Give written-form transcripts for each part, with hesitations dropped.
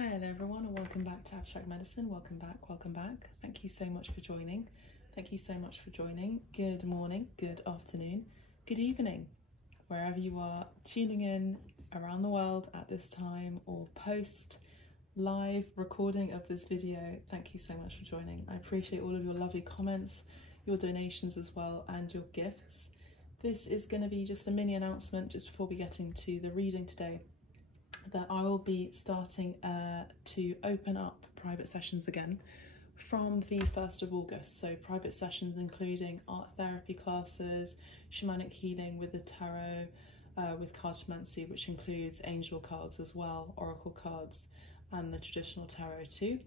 Hello everyone and welcome back to Abstract Medicine. Welcome back. Thank you so much for joining. Good morning, good afternoon, good evening, wherever you are tuning in around the world at this time or post live recording of this video. Thank you so much for joining. I appreciate all of your lovely comments, your donations as well, and your gifts. This is going to be just a mini announcement just before we get into the reading today, that I will be starting to open up private sessions again from the 1st of August. So private sessions including art therapy classes, shamanic healing with the tarot, with cartomancy, which includes angel cards as well, oracle cards, and the traditional tarot too.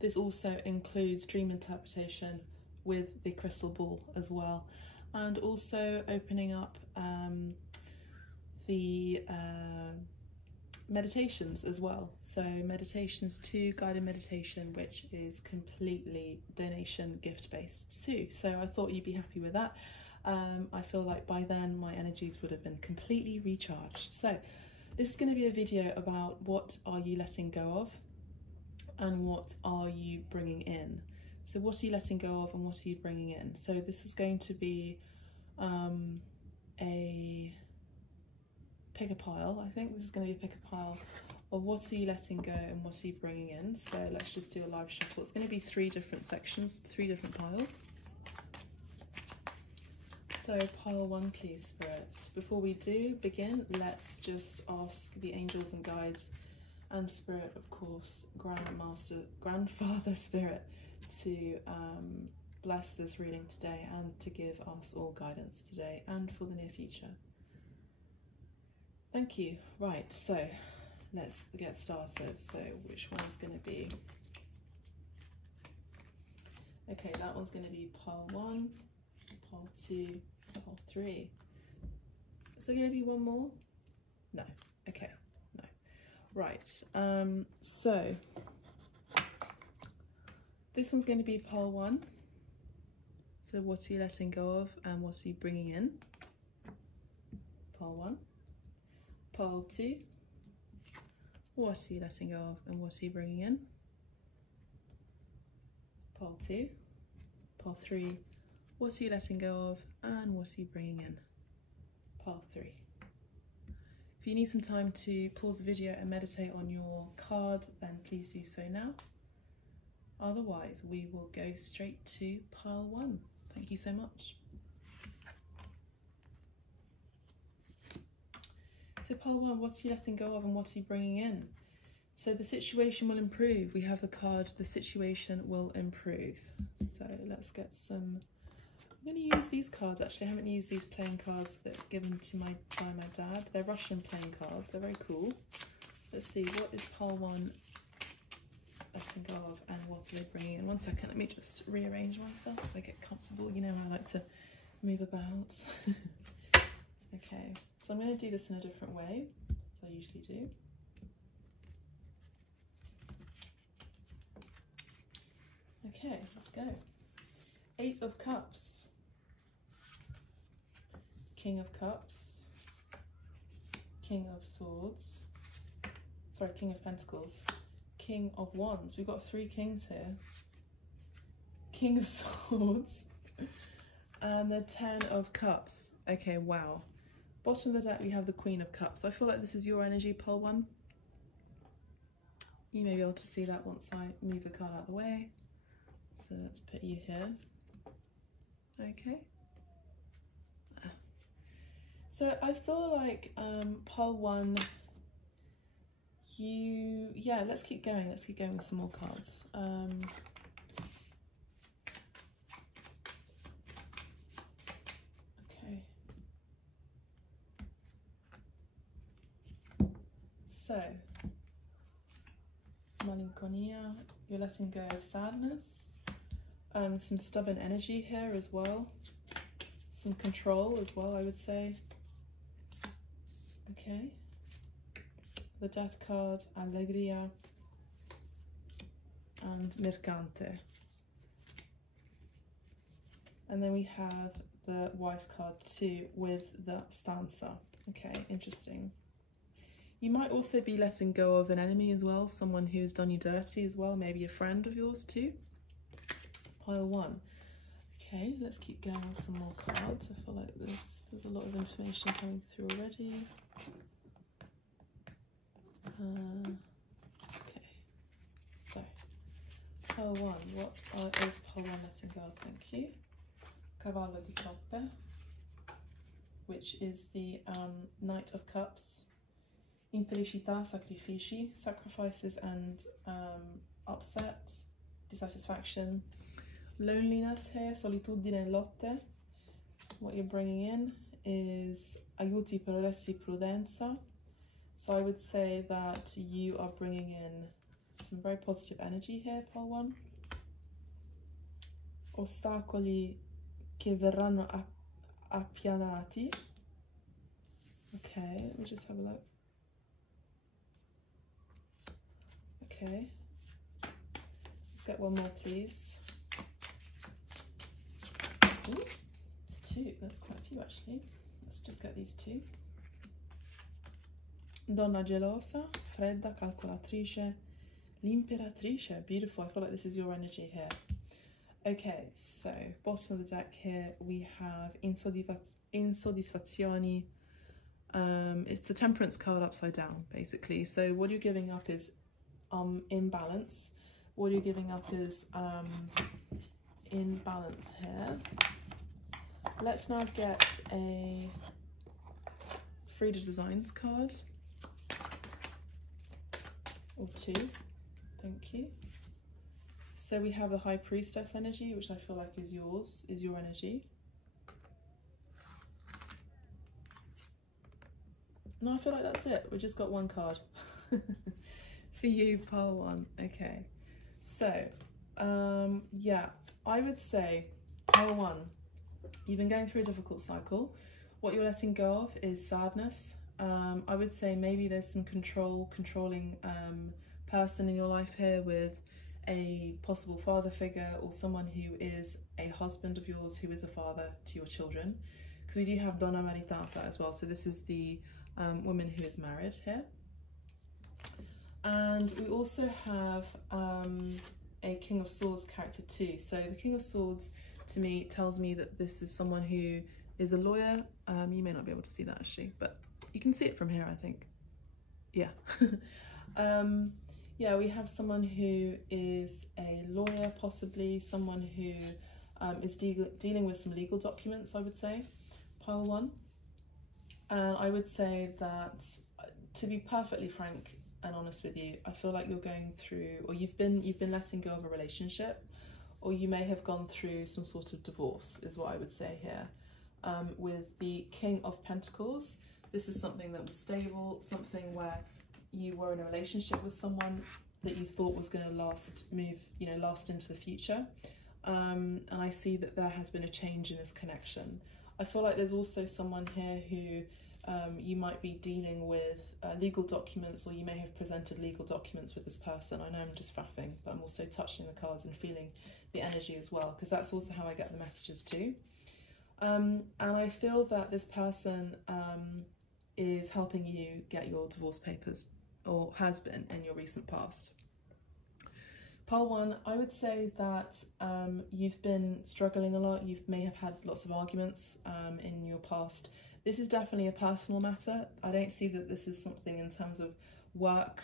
This also includes dream interpretation with the crystal ball as well, and also opening up the meditations as well. So meditations 2, guided meditation, which is completely donation gift based too. So I thought you'd be happy with that. I feel like by then my energies would have been completely recharged. So this is going to be a video about what are you letting go of and what are you bringing in. So what are you letting go of and what are you bringing in? So this is going to be a pick a pile. I think this is going to be a pick a pile of what are you letting go and what are you bringing in. So let's just do a live shuffle. It's going to be 3 different sections, 3 different piles. So pile 1, please, Spirit. Before we do begin, let's just ask the angels and guides and Spirit, of course, Grandfather Spirit, to bless this reading today and to give us all guidance today and for the near future. Thank you. Right, so let's get started. So which one's going to be? Okay, that one's going to be pile 1, pile 2, pile 3. Is there going to be one more? No. Okay, no. Right, so this one's going to be pile 1. So what are you letting go of and what are you bringing in? Pile 1. Pile 2, what are you letting go of and what are you bringing in? Pile 2, pile 3, what are you letting go of and what are you bringing in? Pile 3. If you need some time to pause the video and meditate on your card, then please do so now. Otherwise, we will go straight to pile 1. Thank you so much. So pile 1, what are you letting go of and what are you bringing in? So the situation will improve. We have the card, the situation will improve. So let's get some, I'm going to use these cards actually. I haven't used these playing cards that were given to by my dad. They're Russian playing cards, they're very cool. Let's see, what is pile 1 letting go of and what are they bringing in? 1 second, let me just rearrange myself so I get comfortable. You know how I like to move about. Okay, so I'm going to do this in a different way, as I usually do. Okay, let's go. 8 of Cups, King of Cups, King of Swords, sorry, King of Pentacles, King of Wands. We've got 3 kings here. King of Swords, and the 10 of Cups. Okay, wow. Bottom of the deck, we have the Queen of Cups. I feel like this is your energy, pile 1. You may be able to see that once I move the card out of the way. So let's put you here. Okay. So I feel like pile 1, yeah, let's keep going. Let's keep going with some more cards. So, Malinconia, you're letting go of sadness, some stubborn energy here as well, some control as well, I would say. Okay, the Death card, Alegria, and Mercante. And then we have the Wife card too with the Stanza. Okay, interesting. You might also be letting go of an enemy as well, someone who's done you dirty as well, maybe a friend of yours too. Pile 1. Okay, let's keep going with some more cards. I feel like there's a lot of information coming through already. Okay, so pile 1, what is pile 1 letting go of? Thank you. Cavallo di Coppe, which is the Knight of Cups. Infelicità, sacrifici, sacrifices and upset, dissatisfaction. Loneliness here, solitudine, lotte. What you're bringing in is aiuti, progressi, prudenza. So I would say that you are bringing in some very positive energy here, pile 1. Ostacoli che verranno appianati. Okay, let me just have a look. Okay, let's get one more, please. Ooh, it's 2. That's quite a few actually. Let's just get these 2. Donna gelosa, fredda, calcolatrice, l'imperatrice. Beautiful. I feel like this is your energy here. Okay, so bottom of the deck here we have insoddisfazioni. It's the Temperance card upside down, basically. So what you're giving up is imbalance. What you're giving up is imbalance here. Let's now get a Frida Designs card. Or 2. Thank you. So we have the High Priestess energy, which I feel like is yours, is your energy. No, I feel like that's it. We just got one card. For you, pile 1. Okay. So, yeah, I would say pile 1, you've been going through a difficult cycle. What you're letting go of is sadness. I would say maybe there's some controlling person in your life here with a possible father figure or someone who is a husband of yours who is a father to your children. Because we do have Donna Maritata as well. So this is the woman who is married here. And we also have a King of Swords character too. So the King of Swords to me tells me that this is someone who is a lawyer. You may not be able to see that actually, but you can see it from here, I think. Yeah. Yeah, we have someone who is a lawyer, possibly someone who is dealing with some legal documents, I would say, pile 1. And I would say that, to be perfectly frank and honest with you, I feel like you're going through, or you've been letting go of a relationship, or you may have gone through some sort of divorce, is what I would say here. With the King of Pentacles, this is something that was stable, something where you were in a relationship with someone that you thought was going to last into the future. And I see that there has been a change in this connection. I feel like there's also someone here who you might be dealing with legal documents, or you may have presented legal documents with this person. I know I'm just faffing, but I'm also touching the cards and feeling the energy as well, because that's also how I get the messages too. And I feel that this person is helping you get your divorce papers, or has been in your recent past. Pile 1, I would say that you've been struggling a lot. You may have had lots of arguments in your past. This is definitely a personal matter. I don't see that this is something in terms of work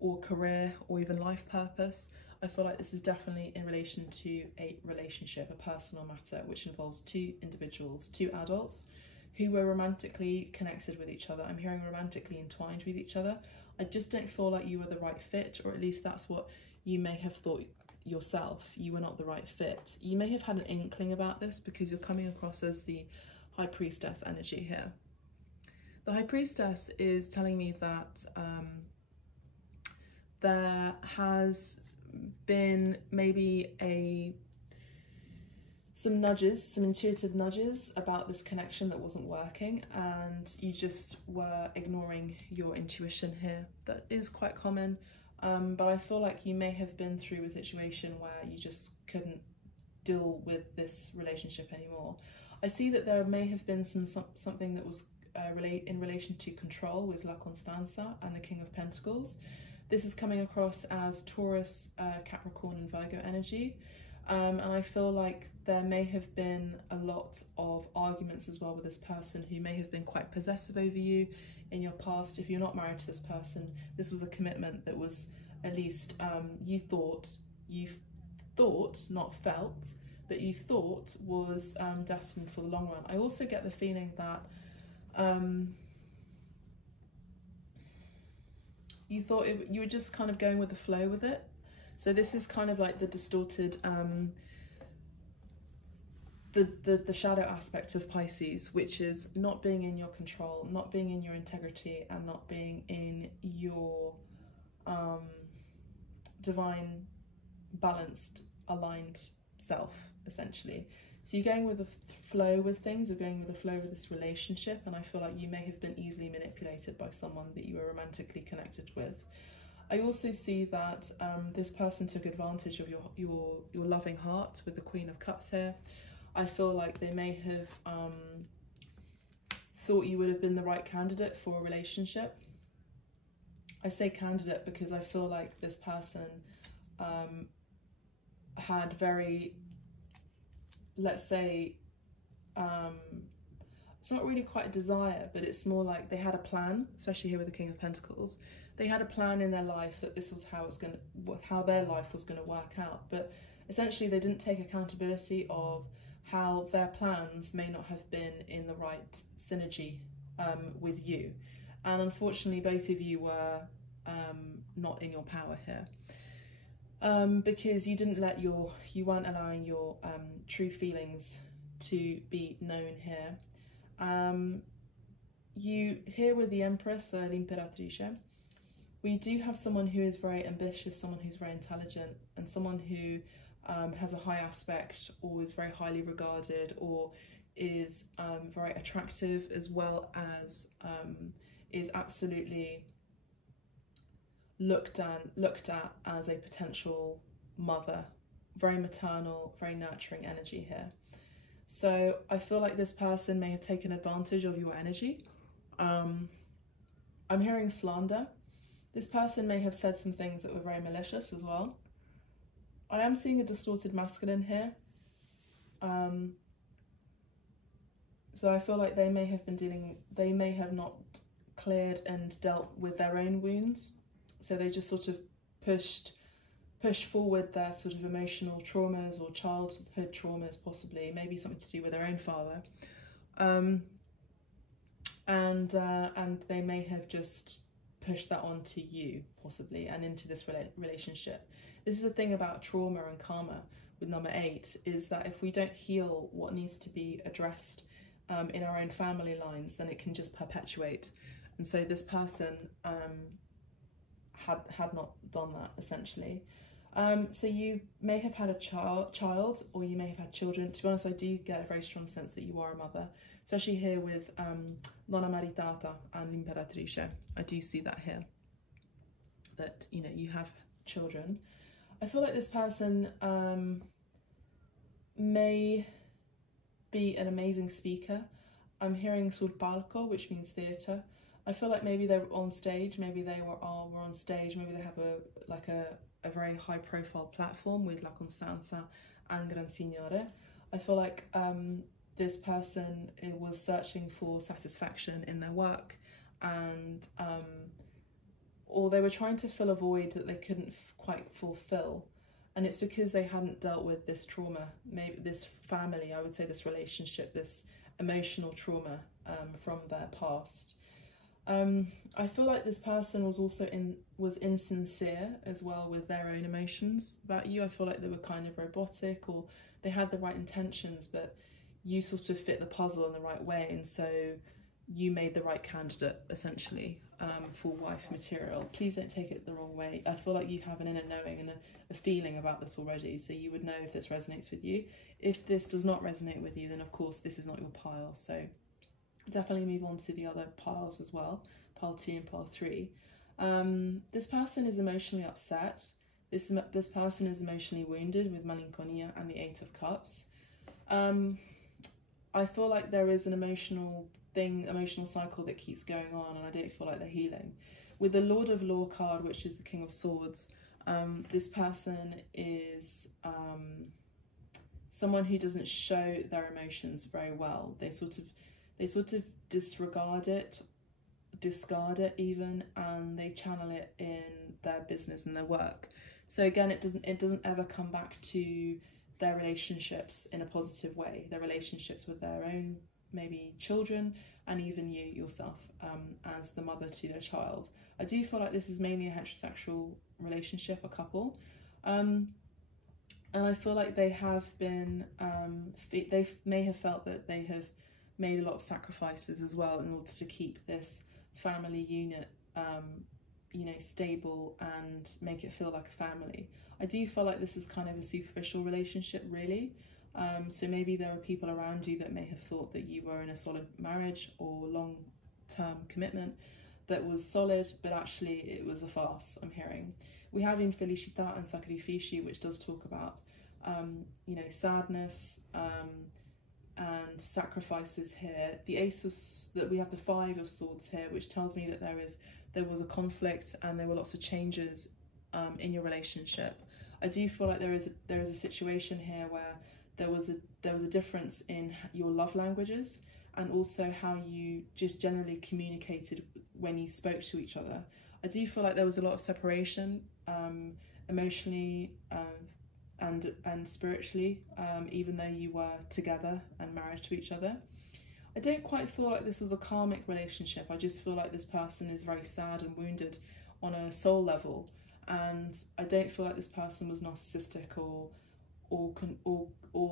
or career or even life purpose. I feel like this is definitely in relation to a relationship, a personal matter, which involves 2 individuals, 2 adults who were romantically connected with each other. I'm hearing romantically entwined with each other. I just don't feel like you were the right fit, or at least that's what you may have thought yourself. You were not the right fit. You may have had an inkling about this because you're coming across as the High Priestess energy here. The High Priestess is telling me that there has been maybe some nudges, some intuitive nudges about this connection that wasn't working, and you just were ignoring your intuition here. That is quite common, but I feel like you may have been through a situation where you just couldn't deal with this relationship anymore. I see that there may have been something that was in relation to control with La Constanza and the King of Pentacles. This is coming across as Taurus, Capricorn and Virgo energy. And I feel like there may have been a lot of arguments as well with this person who may have been quite possessive over you in your past. If you're not married to this person, this was a commitment that was at least you thought, not felt, but you thought was destined for the long run. I also get the feeling that you thought you were just kind of going with the flow with it. So this is kind of like the distorted, the shadow aspect of Pisces, which is not being in your control, not being in your integrity, and not being in your divine, balanced, aligned self, essentially. So you're going with the flow with things, you're going with the flow with this relationship, and I feel like you may have been easily manipulated by someone that you were romantically connected with. I also see that this person took advantage of your loving heart with the Queen of Cups here. I feel like they may have thought you would have been the right candidate for a relationship. I say candidate because I feel like this person had very, let's say, it's not really quite a desire, but it's more like they had a plan, especially here with the King of Pentacles. They had a plan in their life that this was how their life was going to work out, but essentially they didn't take accountability of how their plans may not have been in the right synergy with you, and unfortunately both of you were not in your power here, because you weren't allowing your true feelings to be known here. Here with the Empress, the L'Imperatrice, we do have someone who is very ambitious, someone who's very intelligent, and someone who has a high aspect, or is very highly regarded, or is very attractive, as well as is absolutely looked at as a potential mother. Very maternal, very nurturing energy here. So I feel like this person may have taken advantage of your energy. I'm hearing slander. This person may have said some things that were very malicious as well. I am seeing a distorted masculine here. So I feel like they may have not cleared and dealt with their own wounds. So they just sort of pushed forward their sort of emotional traumas or childhood traumas, possibly, maybe something to do with their own father. And they may have just pushed that onto you, possibly, and into this relationship. This is the thing about trauma and karma with number 8, is that if we don't heal what needs to be addressed in our own family lines, then it can just perpetuate. And so this person had not done that, essentially. So you may have had a child, or you may have had children. To be honest, I do get a very strong sense that you are a mother, especially here with Donna Maritata and L'Imperatrice. I do see that here, that, you know, you have children. I feel like this person may be an amazing speaker. I'm hearing sul palco, which means theatre. I feel like maybe they're on stage, maybe they were on stage, maybe they have a very high profile platform with La Constanza and Gran Signore. I feel like this person was searching for satisfaction in their work, and or they were trying to fill a void that they couldn't quite fulfill, and it's because they hadn't dealt with this trauma, maybe this family, I would say this relationship, this emotional trauma from their past. I feel like this person was also insincere as well with their own emotions about you. I feel like they were kind of robotic, or they had the right intentions, but you sort of fit the puzzle in the right way, and so you made the right candidate, essentially, for wife material. Please don't take it the wrong way. I feel like you have an inner knowing and a feeling about this already, so you would know if this resonates with you. If this does not resonate with you, then of course this is not your pile, so definitely move on to the other piles as well, pile 2 and pile 3. This person is emotionally upset. This person is emotionally wounded with Malinconia and the 8 of Cups. I feel like there is an emotional emotional cycle that keeps going on, and I don't feel like they're healing. With the Lord of Law card, which is the King of Swords, this person is someone who doesn't show their emotions very well. They sort of disregard it, discard it even, and they channel it in their business and their work. So again, it doesn't ever come back to their relationships in a positive way, their relationships with their own maybe children, and even you yourself as the mother to their child. I do feel like this is mainly a heterosexual relationship, a couple, and I feel like they have been they may have felt that they have made a lot of sacrifices as well in order to keep this family unit you know, stable and make it feel like a family. I do feel like this is kind of a superficial relationship, really. So maybe there are people around you that may have thought that you were in a solid marriage or long-term commitment that was solid, but actually it was a farce, I'm hearing. We have Infelicità and Sacrifici, which does talk about, you know, sadness and sacrifices here. The we have the Five of Swords here, which tells me that there was a conflict and there were lots of changes in your relationship. I do feel like there is a situation here where there was a difference in your love languages, and also how you just generally communicated when you spoke to each other. I do feel like there was a lot of separation emotionally and spiritually, even though you were together and married to each other. I don't quite feel like this was a karmic relationship. I just feel like this person is very sad and wounded on a soul level, and I don't feel like this person was narcissistic or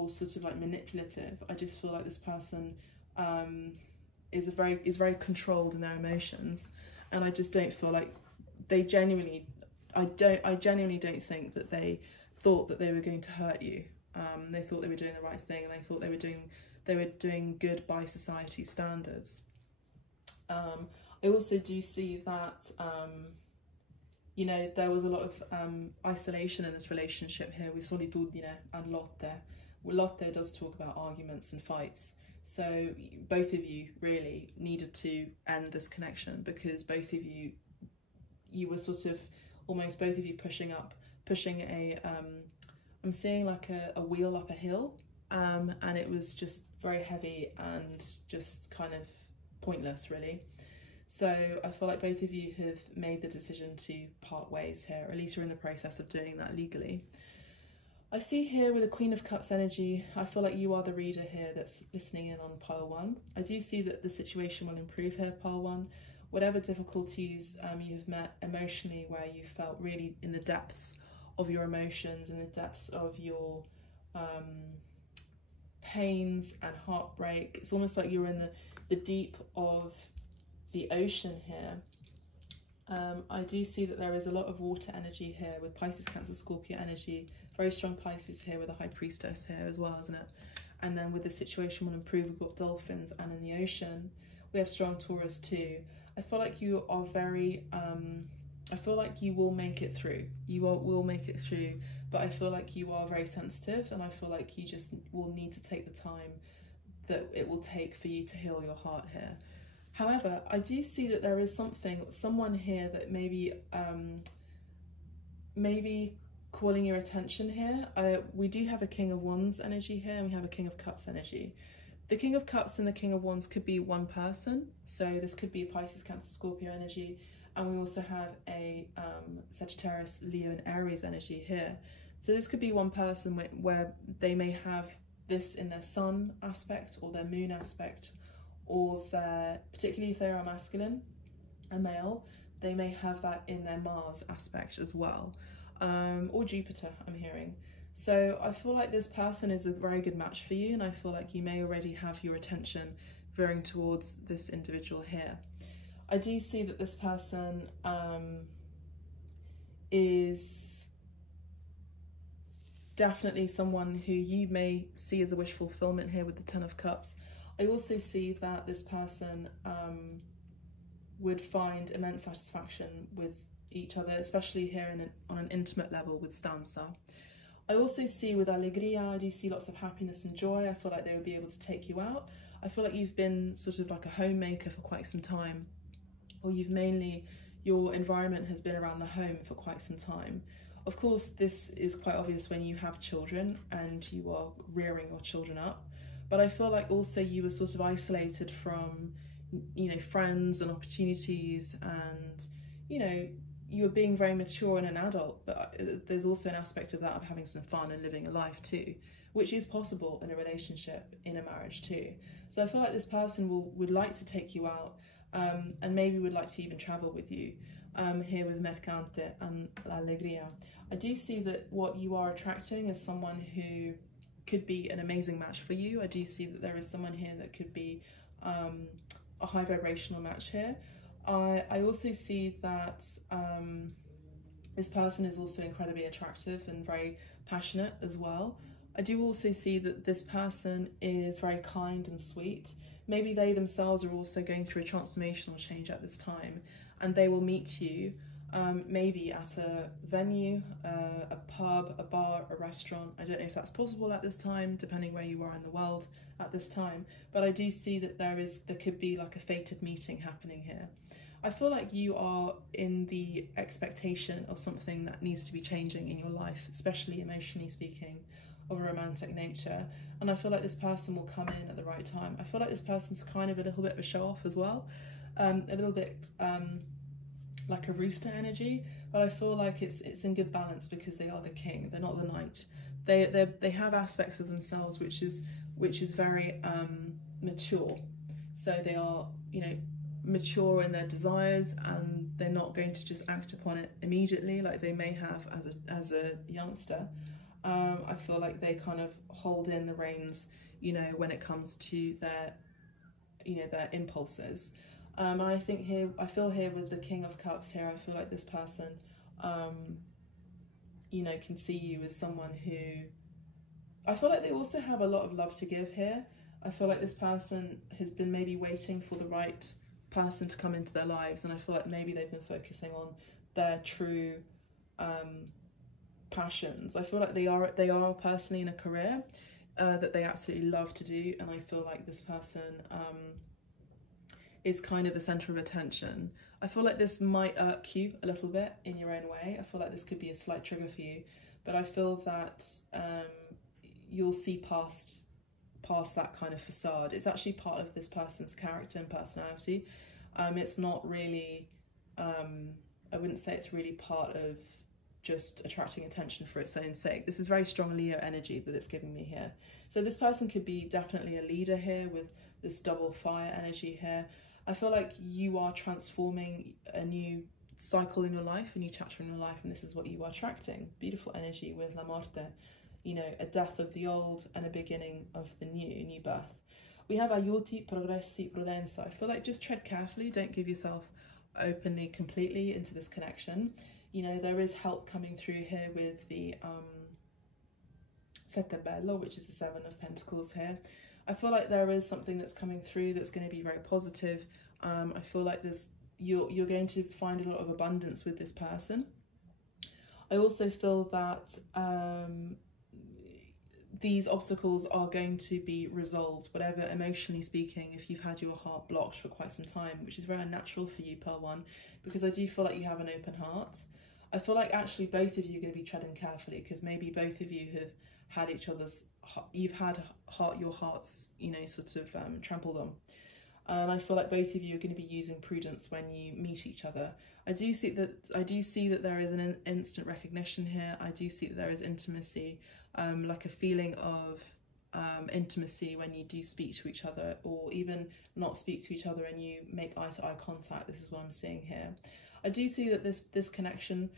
sort of like manipulative. I just feel like this person is very controlled in their emotions, and I just don't feel like they genuinely. I genuinely don't think that they thought that they were going to hurt you. They thought they were doing the right thing, and they thought they were doing good by society standards. I also do see that you know, there was a lot of isolation in this relationship here with solitudine and lotte. Lotte does talk about arguments and fights. So both of you really needed to end this connection, because both of you were sort of almost both of you pushing a I'm seeing like a wheel up a hill, and it was just very heavy and just kind of pointless, really. So I feel like both of you have made the decision to part ways here, or at least you're in the process of doing that legally. I see here with the Queen of Cups energy, I feel like you are the reader here that's listening in on pile 1. I do see that the situation will improve here, pile 1. Whatever difficulties you have met emotionally, where you felt really in the depths of your emotions, in the depths of your pains and heartbreak. It's almost like you're in the deep of the ocean here. I do see that there is a lot of water energy here with Pisces, Cancer, Scorpio energy. Very strong Pisces here with a High Priestess here as well, isn't it? And then with the situation will improve, we've got dolphins, and in the ocean we have strong Taurus too. I feel like you are very I feel like you will make it through. You will make it through, but I feel like you are very sensitive, and I feel like you just will need to take the time that it will take for you to heal your heart here. However, I do see that there is someone here that maybe calling your attention here. We do have a King of Wands energy here, and we have a King of Cups energy. The King of Cups and the King of Wands could be one person, so this could be a Pisces, Cancer, Scorpio energy, and we also have a Sagittarius, Leo and Aries energy here. So this could be one person where they may have this in their sun aspect or their moon aspect, or particularly if they are masculine, a male, they may have that in their Mars aspect as well, or Jupiter, I'm hearing. So I feel like this person is a very good match for you, and I feel like you may already have your attention veering towards this individual here. I do see that this person is definitely someone who you may see as a wish fulfillment here with the Ten of Cups. I also see that this person would find immense satisfaction with each other, especially here on an intimate level with Stanza. I also see with Alegria, I do see lots of happiness and joy. I feel like they would be able to take you out. I feel like you've been sort of like a homemaker for quite some time, or your environment has been around the home for quite some time. Of course, this is quite obvious when you have children and you are rearing your children up, but I feel like also you were sort of isolated from, you know, friends and opportunities, and, you know, you were being very mature and an adult, but there's also an aspect of that of having some fun and living a life too, which is possible in a relationship, in a marriage too. So I feel like this person would like to take you out, and maybe would like to even travel with you, here with Mercante and L'Allegria. I do see that what you are attracting is someone who could be an amazing match for you. I do see that there is someone here that could be a high vibrational match here. I also see that this person is also incredibly attractive and very passionate as well. I do also see that this person is very kind and sweet. Maybe they themselves are also going through a transformational change at this time, and they will meet you maybe at a venue, a pub, a bar, a restaurant. I don't know if that's possible at this time, depending where you are in the world at this time, but I do see that there could be like a fated meeting happening here. I feel like you are in the expectation of something that needs to be changing in your life, especially emotionally speaking, of a romantic nature, and I feel like this person will come in at the right time. I feel like this person's kind of a little bit of a show off as well, a little bit like a rooster energy, but I feel like it's in good balance because they are the king, they're not the knight. They have aspects of themselves which is very mature. So they are, you know, mature in their desires, and they're not going to just act upon it immediately like they may have as a youngster. I feel like they kind of hold in the reins, you know, when it comes to their, you know, their impulses. I feel here with the King of Cups here, I feel like this person, you know, can see you as someone who, I feel like they also have a lot of love to give here. I feel like this person has been maybe waiting for the right person to come into their lives, and I feel like maybe they've been focusing on their true passions. I feel like they are personally in a career that they absolutely love to do, and I feel like this person is kind of the center of attention. I feel like this might irk you a little bit in your own way. I feel like this could be a slight trigger for you, but I feel that you'll see past that kind of facade. It's actually part of this person's character and personality. It's not really, I wouldn't say it's really part of just attracting attention for its own sake. This is very strong Leo energy that it's giving me here. So this person could be definitely a leader here with this double fire energy here. I feel like you are transforming a new cycle in your life, a new chapter in your life, and this is what you are attracting. Beautiful energy with La Morte, you know, a death of the old and a beginning of the new birth. We have Aiuti, Progressi, Prudenza. I feel like just tread carefully, don't give yourself openly, completely into this connection. You know, there is help coming through here with the Sette Bello, which is the Seven of Pentacles here. I feel like there is something that's coming through that's going to be very positive. I feel like you're going to find a lot of abundance with this person. I also feel that these obstacles are going to be resolved, whatever, emotionally speaking, if you've had your heart blocked for quite some time, which is very unnatural for you, Pearl One, because I do feel like you have an open heart. I feel like actually both of you are going to be treading carefully, because maybe both of you have had each other's, you've had your hearts, you know, sort of trampled on. And I feel like both of you are going to be using prudence when you meet each other. I do see that there is an instant recognition here. I do see that there is intimacy, like a feeling of intimacy when you do speak to each other, or even not speak to each other and you make eye-to-eye contact. This is what I'm seeing here. I do see that this connection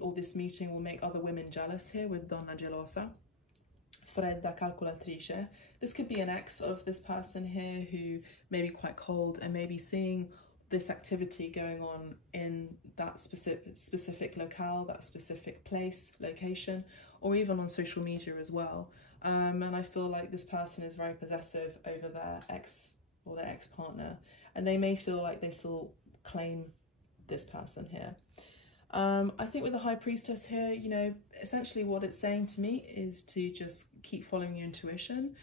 or this meeting will make other women jealous here with Donna Gelosa. Fredda Calcolatrice. This could be an ex of this person here who may be quite cold and maybe seeing this activity going on in that specific locale, that specific place, location, or even on social media as well. And I feel like this person is very possessive over their ex or their ex-partner, and they may feel like they still claim this person here. I think with the High Priestess here, you know, essentially what it's saying to me is to just keep following your intuition,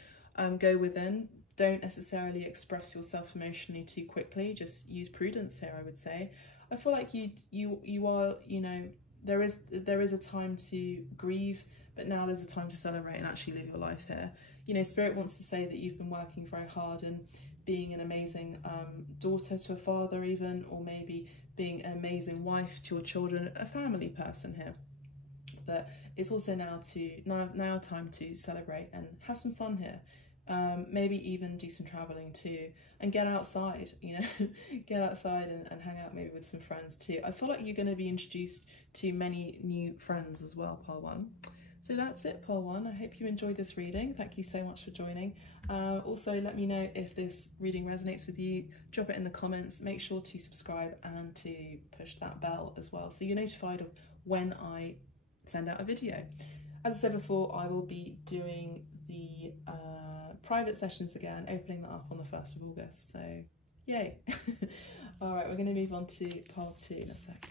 go within, don't necessarily express yourself emotionally too quickly. Just use prudence here, I would say. I feel like you are, you know, there is a time to grieve, but now there's a time to celebrate and actually live your life here. You know, Spirit wants to say that you've been working very hard and being an amazing daughter to a father even, or maybe being an amazing wife to your children, a family person here. But it's also now time to celebrate and have some fun here. Maybe even do some traveling too, and get outside, you know, get outside and hang out maybe with some friends too. I feel like you're going to be introduced to many new friends as well, Pile 1. So that's it, Pile 1. I hope you enjoyed this reading. Thank you so much for joining. Also, let me know if this reading resonates with you. Drop it in the comments. Make sure to subscribe and to push that bell as well, so you're notified of when I send out a video. As I said before, I will be doing the private sessions again, opening that up on the 1st of August, so yay. All right, we're going to move on to Pile 2 in a sec.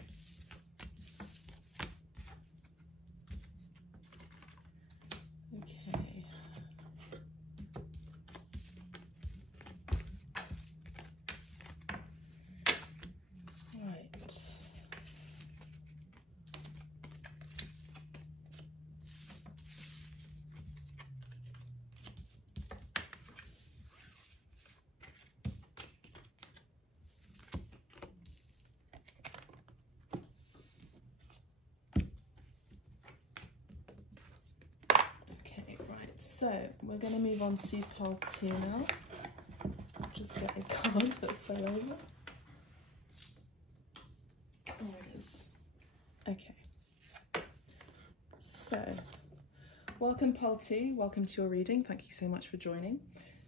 Okay. Right. So we're going to move on to Pile 2 now. Just get a card that fell over. There it is. Okay. So, welcome Pile 2. Welcome to your reading. Thank you so much for joining.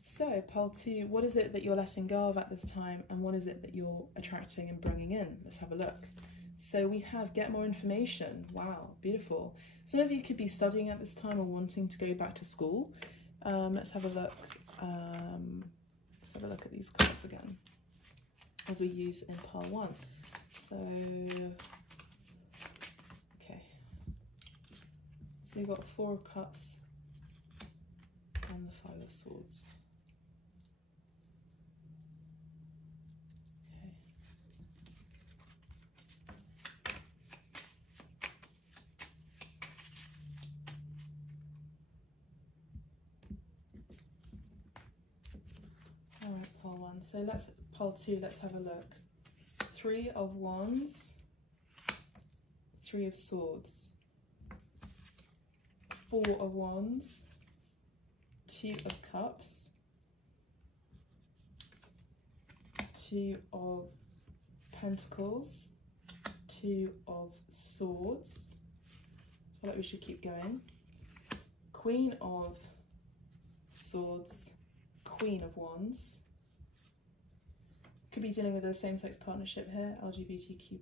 So, Pile 2, what is it that you're letting go of at this time, and what is it that you're attracting and bringing in? Let's have a look. So we have get more information. Wow, beautiful. Some of you could be studying at this time or wanting to go back to school. Let's have a look. Let's have a look at these cards again, as we use in Pile 1. So, okay. So you've got 4 of Cups and the 5 of Swords. Alright, Pile 1. So Pile 2, let's have a look. 3 of Wands, 3 of Swords, 4 of Wands, 2 of Cups, 2 of Pentacles, 2 of Swords. I feel like we should keep going. Queen of Swords, Queen of Wands. Could be dealing with a same-sex partnership here, LGBTQ+.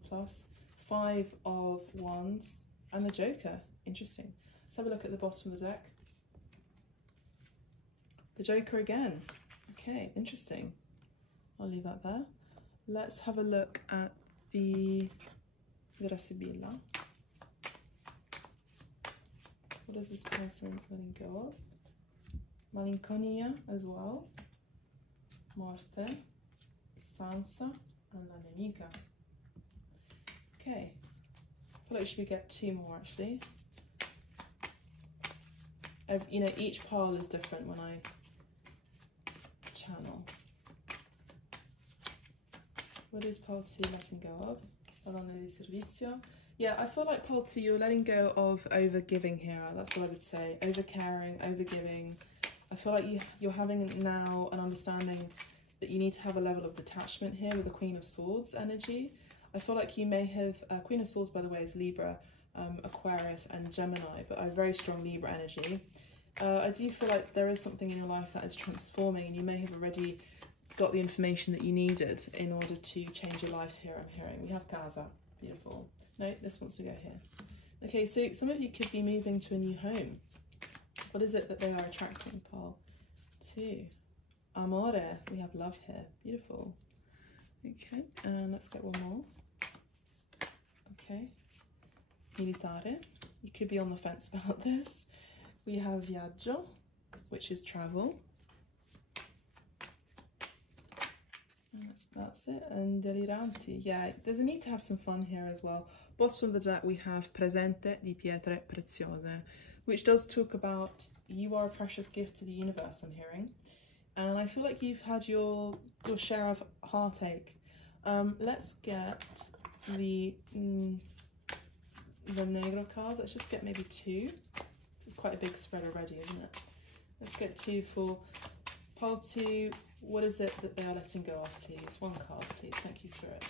5 of Wands and the Joker. Interesting. Let's have a look at the bottom of the deck. The Joker again. Okay, interesting. I'll leave that there. Let's have a look at the Gracibilla. What is this person letting go of? Malinconia as well. Morte. Stanza. And La Nemica. Okay. I feel like we get 2 more actually. You know, each pile is different when I channel. What is Pile 2 letting go of? Parlando di servizio. Yeah, I feel like Pile 2, you're letting go of over-giving here. That's what I would say. Over-caring, over-giving. I feel like you're having now an understanding that you need to have a level of detachment here with the Queen of Swords energy. I feel like you may have, Queen of Swords, by the way, is Libra, Aquarius and Gemini, but a very strong Libra energy. I do feel like there is something in your life that is transforming, and you may have already got the information that you needed in order to change your life here, I'm hearing. We have Casa. Beautiful. No, this wants to go here. Okay, so some of you could be moving to a new home. What is it that they are attracting, Pile 2? Amore. We have love here. Beautiful. Okay, and let's get one more. Okay. Militare. You could be on the fence about this. We have Viaggio, which is travel. That's it. And deliranti. Yeah, there's a need to have some fun here as well. Bottom of the deck we have Presente di pietre preziose, which does talk about you are a precious gift to the universe, I'm hearing. And I feel like you've had your share of heartache. Let's get the negro card. Let's just get maybe 2. This is quite a big spread already, isn't it? Let's get 2 for pile 2. What is it that they are letting go of, please? 1 card, please. Thank you, Spirit.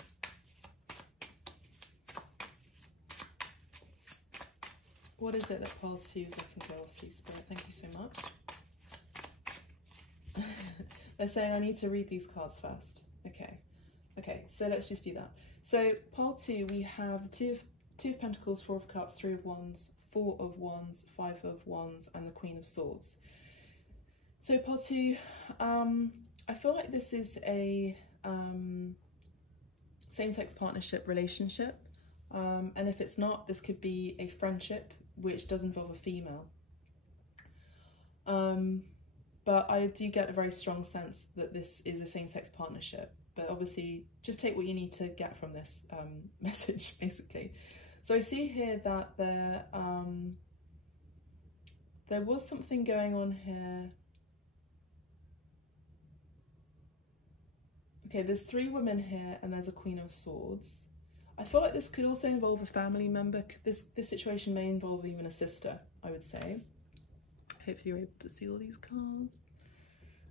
What is it that pile 2 is letting go of, please, Spirit? Thank you so much. They're saying I need to read these cards first. Okay. Okay, so let's just do that. So pile 2, we have two of Pentacles, 4 of Cups, 3 of Wands, 4 of Wands, 5 of Wands, and the Queen of Swords. So pile 2, I feel like this is a same-sex partnership relationship. And if it's not, this could be a friendship which does involve a female. But I do get a very strong sense that this is a same-sex partnership. But obviously, just take what you need to get from this message, basically. So I see here that there was something going on here. Okay, there's 3 women here and there's a Queen of Swords. I feel like this could also involve a family member. This situation may involve even a sister, I would say. Hopefully you're able to see all these cards.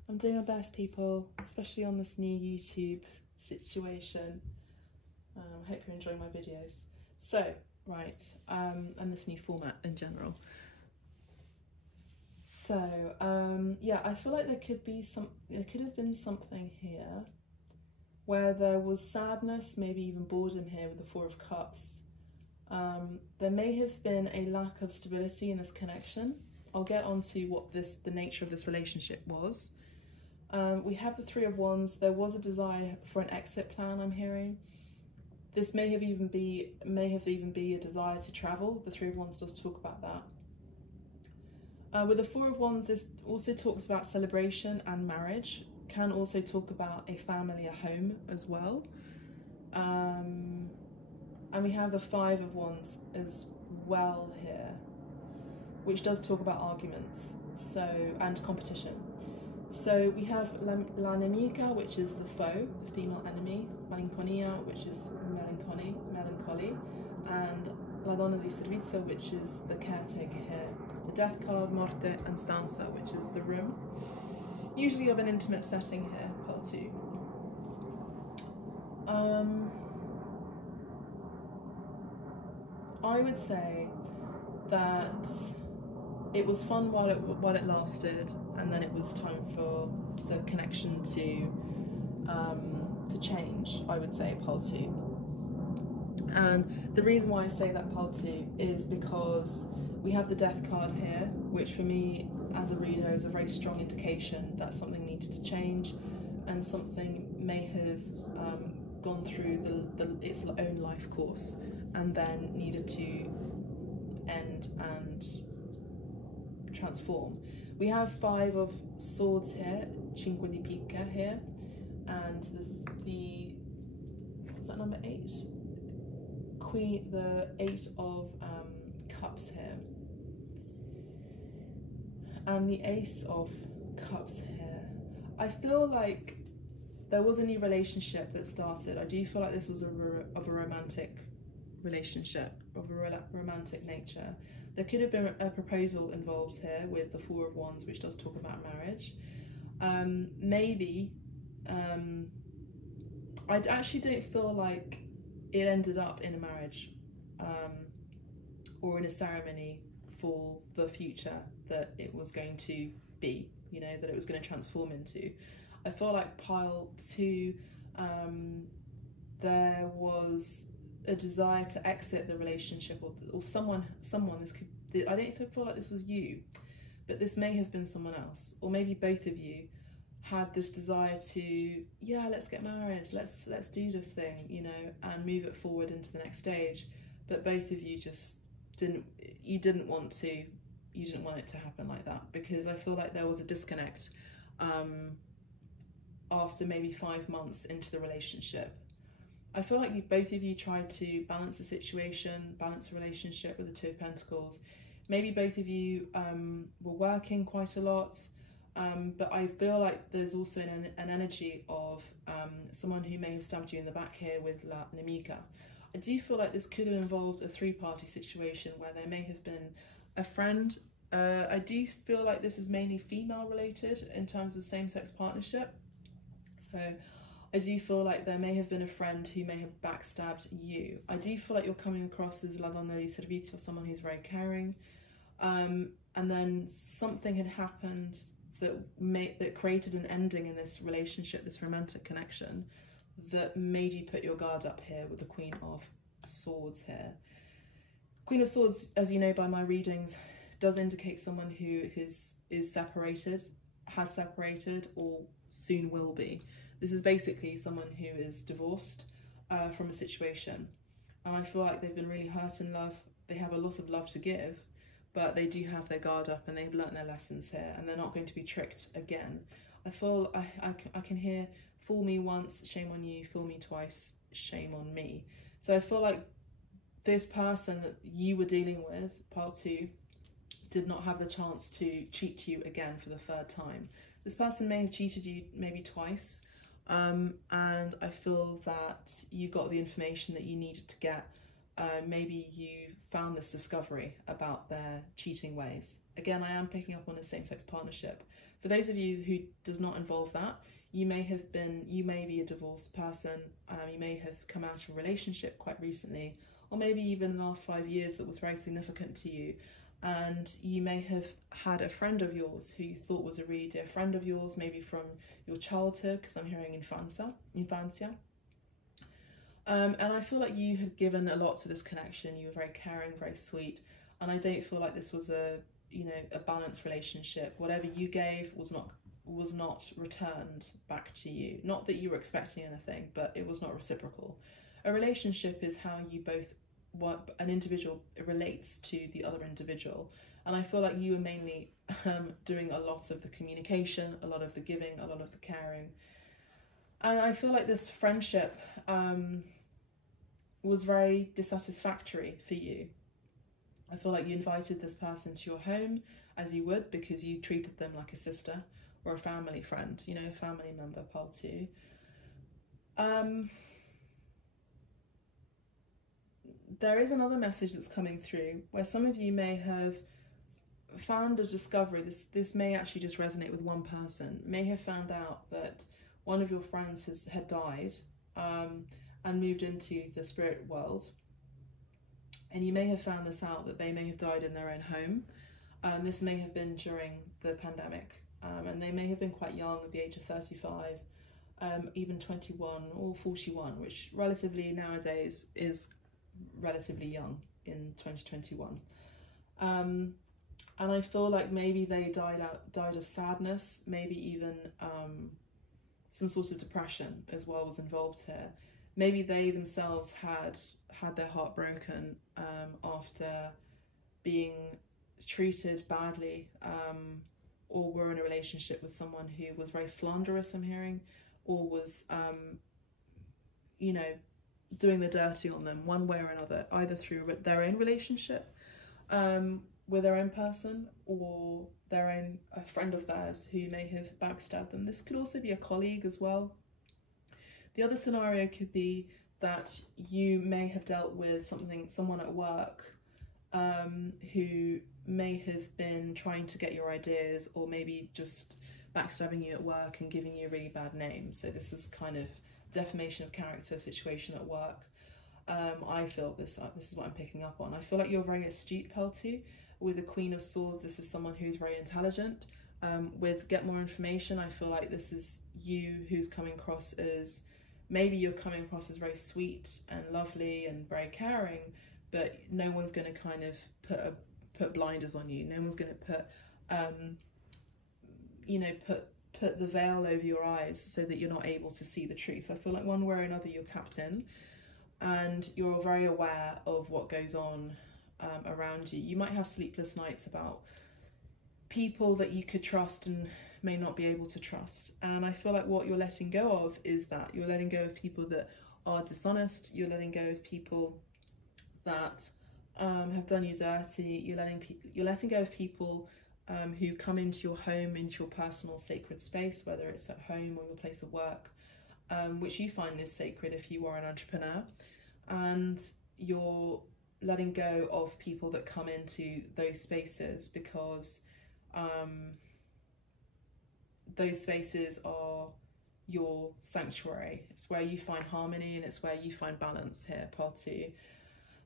I'm doing my best, people, especially on this new YouTube situation. I hope you're enjoying my videos. So, right, and this new format in general. So, yeah, I feel like there could have been something here where there was sadness, maybe even boredom here with the 4 of Cups. There may have been a lack of stability in this connection. I'll get onto what the nature of this relationship was. We have the 3 of Wands. There was a desire for an exit plan, I'm hearing. This may have even be a desire to travel. The 3 of Wands does talk about that. With the 4 of Wands, this also talks about celebration and marriage. Can also talk about a family, a home as well. And we have the 5 of Wands as well here, which does talk about arguments and competition. So we have la nemica, which is the foe, the female enemy, malinconia, which is melancholy, and la donna di servizio, which is the caretaker here. The death card, morte, and stanza, which is the room. Usually of an intimate setting here, pile 2. I would say that it was fun while it lasted, and then it was time for the connection to change, I would say, pile 2. And the reason why I say that pile 2 is because we have the death card here, which for me as a reader is a very strong indication that something needed to change and something may have gone through its own life course and then needed to end and transform. We have 5 of Swords here, Cinque di Picca here, and the what's that, number 8? The 8 of Cups here. And the Ace of Cups here. I feel like there was a new relationship that started. I do feel like this was of a romantic relationship, of a romantic nature. There could have been a proposal involved here with the 4 of Wands, which does talk about marriage. Maybe, I actually don't feel like it ended up in a marriage or in a ceremony for the future that it was going to be, you know, that it was going to transform into. I feel like pile 2, there was a desire to exit the relationship, or someone, this could, I don't feel like this was you, but this may have been someone else, or maybe both of you had this desire to, yeah, let's get married, let's do this thing, you know, and move it forward into the next stage, but both of you just didn't want it to happen like that, because I feel like there was a disconnect after maybe 5 months into the relationship. I feel like both of you tried to balance the situation, balance the relationship with the Two of Pentacles. Maybe both of you were working quite a lot, but I feel like there's also an energy of someone who may have stabbed you in the back here with La Nemica. I do feel like this could have involved a three-party situation where there may have been a friend. I do feel like this is mainly female related in terms of same-sex partnership. So I do feel like there may have been a friend who may have backstabbed you. I do feel like you're coming across as La Donna di Servizio, someone who's very caring. And then something had happened that created an ending in this relationship, this romantic connection, that made you put your guard up here with the Queen of Swords here. Queen of Swords, as you know by my readings, does indicate someone who is separated, has separated, or soon will be. This is basically someone who is divorced from a situation. And I feel like they've been really hurt in love. They have a lot of love to give, but they do have their guard up and they've learnt their lessons here and they're not going to be tricked again. I feel I can hear, fool me once, shame on you, fool me twice, shame on me. So I feel like this person that you were dealing with, part 2, did not have the chance to cheat you again for the 3rd time. This person may have cheated you maybe twice, and I feel that you got the information that you needed to get. Maybe you found this discovery about their cheating ways. Again, I am picking up on a same-sex partnership. For those of you who does not involve that, you may be a divorced person, you may have come out of a relationship quite recently, or maybe even in the last 5 years that was very significant to you, and you may have had a friend of yours who you thought was a really dear friend of yours, maybe from your childhood, because I'm hearing infancia. And I feel like you had given a lot to this connection. You were very caring, very sweet, and I don't feel like this was a balanced relationship. Whatever you gave was not returned back to you. Not that you were expecting anything, but it was not reciprocal. A relationship is how you both, what an individual relates to the other individual, and I feel like you were mainly doing a lot of the communication, a lot of the giving, a lot of the caring, and I feel like this friendship was very dissatisfactory for you. I feel like you invited this person to your home, as you would, because you treated them like a sister or a family friend, a family member, part 2. There is another message that's coming through where some of you may have found a discovery. This may actually just resonate with one person. May have found out that one of your friends had died and moved into the spirit world. And you may have found this out, that they may have died in their own home. This may have been during the pandemic, and they may have been quite young, at the age of 35, even 21 or 41, which relatively nowadays is relatively young in 2021. And I feel like maybe they died of sadness, maybe even some sort of depression as well was involved here. Maybe they themselves had their heart broken after being treated badly, or were in a relationship with someone who was very slanderous, I'm hearing, or was, doing the dirty on them one way or another, either through their own relationship with their own person, or a friend of theirs who may have backstabbed them. This could also be a colleague as well. The other scenario could be that you may have dealt with someone at work who may have been trying to get your ideas, or maybe just backstabbing you at work and giving you a really bad name. So this is kind of defamation of character situation at work. I feel this is what I'm picking up on. I feel like you're very astute, Peltu. With the Queen of Swords, this is someone who's very intelligent. With Get More Information, I feel like this is you who's coming across as, maybe you're coming across as very sweet and lovely and very caring, but no one's going to kind of put blinders on you. No one's going to put the veil over your eyes so that you're not able to see the truth. I feel like one way or another you're tapped in and you're very aware of what goes on around you. You might have sleepless nights about people that you could trust and may not be able to trust. And I feel like what you're letting go of is that you're letting go of people that are dishonest, you're letting go of people that have done you dirty, you're letting go of people who come into your home, into your personal sacred space, whether it's at home or your place of work, which you find is sacred if you are an entrepreneur. And you're letting go of people that come into those spaces because those spaces are your sanctuary. It's where you find harmony and it's where you find balance here, part 2.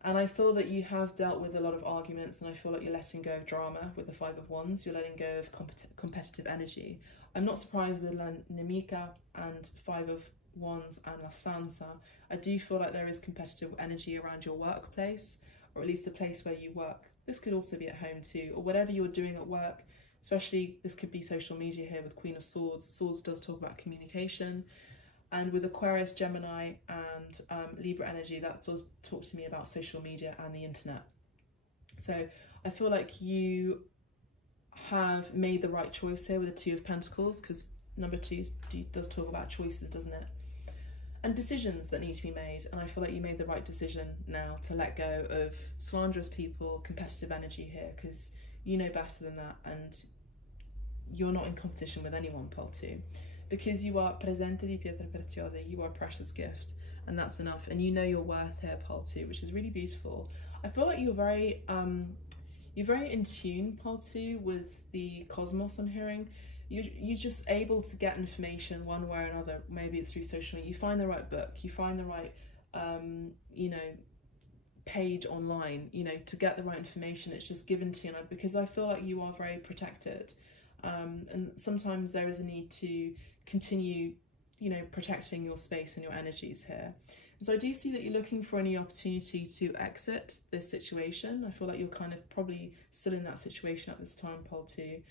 And I feel that you have dealt with a lot of arguments, and I feel like you're letting go of drama with the 5 of Wands. You're letting go of competitive energy. I'm not surprised with La Nemica and 5 of Wands and La Stanza. I do feel like there is competitive energy around your workplace, or at least the place where you work. This could also be at home too, or whatever you're doing at work, especially this could be social media here with Queen of Swords. Swords does talk about communication. And with Aquarius, Gemini and Libra energy, that does talk to me about social media and the internet. So I feel like you have made the right choice here with the 2 of Pentacles, because number 2 does talk about choices, doesn't it? And decisions that need to be made. And I feel like you made the right decision now to let go of slanderous people, competitive energy here, because you know better than that, and you're not in competition with anyone, part 2. Because you are presente di pietre preziose, you are a precious gift, and that's enough. And you know your worth here, part 2, which is really beautiful. I feel like you're very in tune, part 2, with the cosmos. I'm hearing you're just able to get information one way or another. Maybe it's through social media. You find the right book, you find the right you know, page online, you know, to get the right information. It's just given to you, because I feel like you are very protected, and sometimes there is a need to continue, you know, protecting your space and your energies here. And so I do see that you're looking for any opportunity to exit this situation. I feel like you're kind of probably still in that situation at this time, part 2.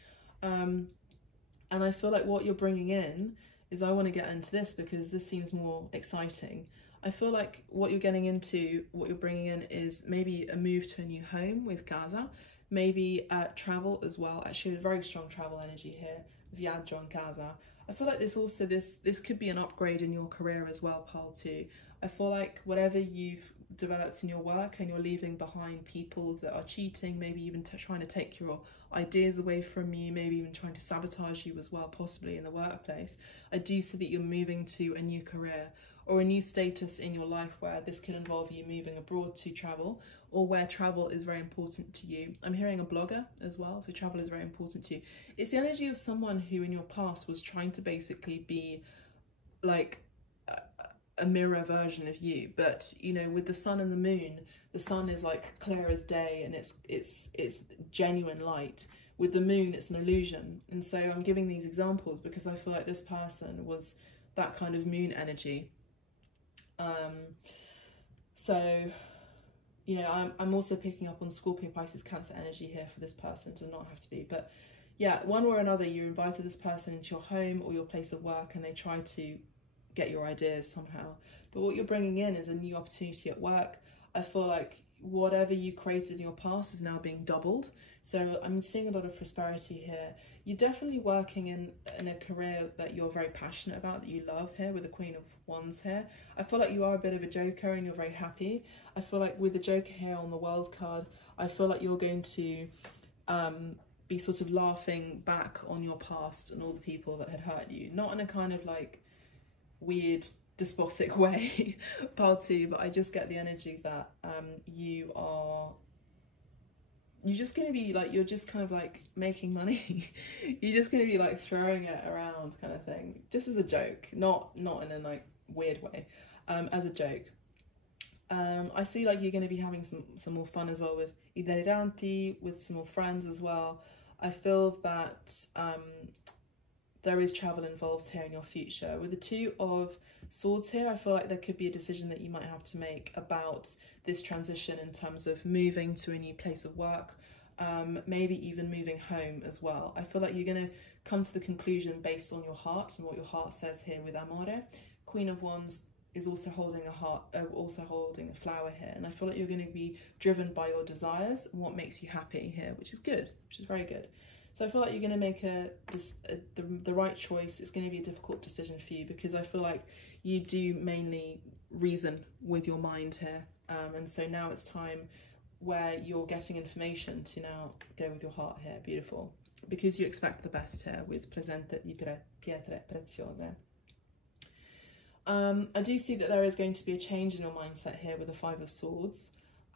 And I feel like what you're bringing in is, I want to get into this because this seems more exciting. I feel like what you're getting into, what you're bringing in, is maybe a move to a new home with Casa, maybe travel as well. Actually, a very strong travel energy here, Viaggio and Casa. I feel like this could be an upgrade in your career as well, part 2. I feel like whatever you've developed in your work, and you're leaving behind people that are cheating, maybe even trying to take your ideas away from you, maybe even trying to sabotage you as well, possibly in the workplace. I do see that you're moving to a new career or a new status in your life, where this can involve you moving abroad to travel, or where travel is very important to you. I'm hearing a blogger as well, so travel is very important to you. It's the energy of someone who in your past was trying to basically be like a mirror version of you, but you know, with the sun and the moon, the sun is like clear as day and it's genuine light. With the moon, it's an illusion. And so I'm giving these examples because I feel like this person was that kind of moon energy. So you know, I'm also picking up on Scorpio, Pisces, Cancer energy here for this person. Does not have to be, but yeah, one way or another, you invited this person into your home or your place of work, and they tried to get your ideas somehow. But what you're bringing in is a new opportunity at work. I feel like whatever you created in your past is now being doubled. So I'm seeing a lot of prosperity here. You're definitely working in a career that you're very passionate about, that you love here with the Queen of Wands here. I feel like you are a bit of a joker and you're very happy. I feel like with the Joker here on the World card, I feel like you're going to be sort of laughing back on your past and all the people that had hurt you. Not in a kind of like weird despotic way, part 2, but I just get the energy that you're just going to be like, you're just kind of like making money. You're just going to be like throwing it around kind of thing, just as a joke, not in a like weird way, as a joke. I see like you're going to be having some more fun as well with I deliranti, with some more friends as well. I feel that there is travel involved here in your future. With the 2 of Swords here, I feel like there could be a decision that you might have to make about this transition in terms of moving to a new place of work, maybe even moving home as well. I feel like you're going to come to the conclusion based on your heart and what your heart says here with Amore. Queen of Wands is also holding a heart, also holding a flower here, and I feel like you're going to be driven by your desires and what makes you happy here, which is good, which is very good. So I feel like you're going to make the right choice. It's going to be a difficult decision for you, because I feel like you do mainly reason with your mind here. And so now it's time where you're getting information to now go with your heart here. Beautiful. Because you expect the best here with presente di pietre preziose. I do see that there is going to be a change in your mindset here with the Five of Swords.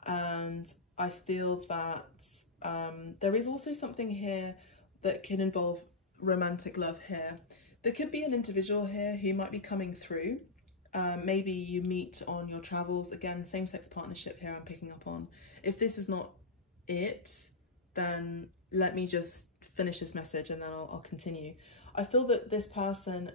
And I feel that there is also something here that can involve romantic love here. There could be an individual here who might be coming through. Maybe you meet on your travels. Again, same-sex partnership here I'm picking up on. If this is not it, then let me just finish this message and then I'll continue. I feel that this person,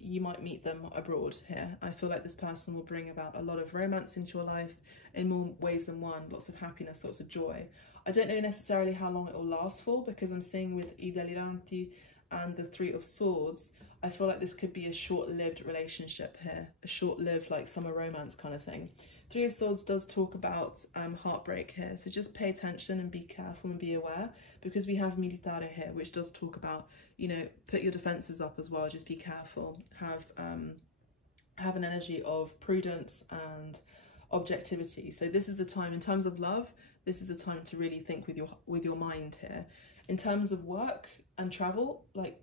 you might meet them abroad here. I feel like this person will bring about a lot of romance into your life in more ways than one, lots of happiness, lots of joy. I don't know necessarily how long it will last for, because I'm seeing with I Deliranti and the Three of Swords, I feel like this could be a short-lived relationship here, a short-lived like summer romance kind of thing. Three of Swords does talk about heartbreak here, so just pay attention and be careful and be aware, because we have Militare here, which does talk about, you know, put your defences up as well, just be careful, have an energy of prudence and objectivity. So this is the time, in terms of love, this is the time to really think with your mind here. In terms of work and travel, like,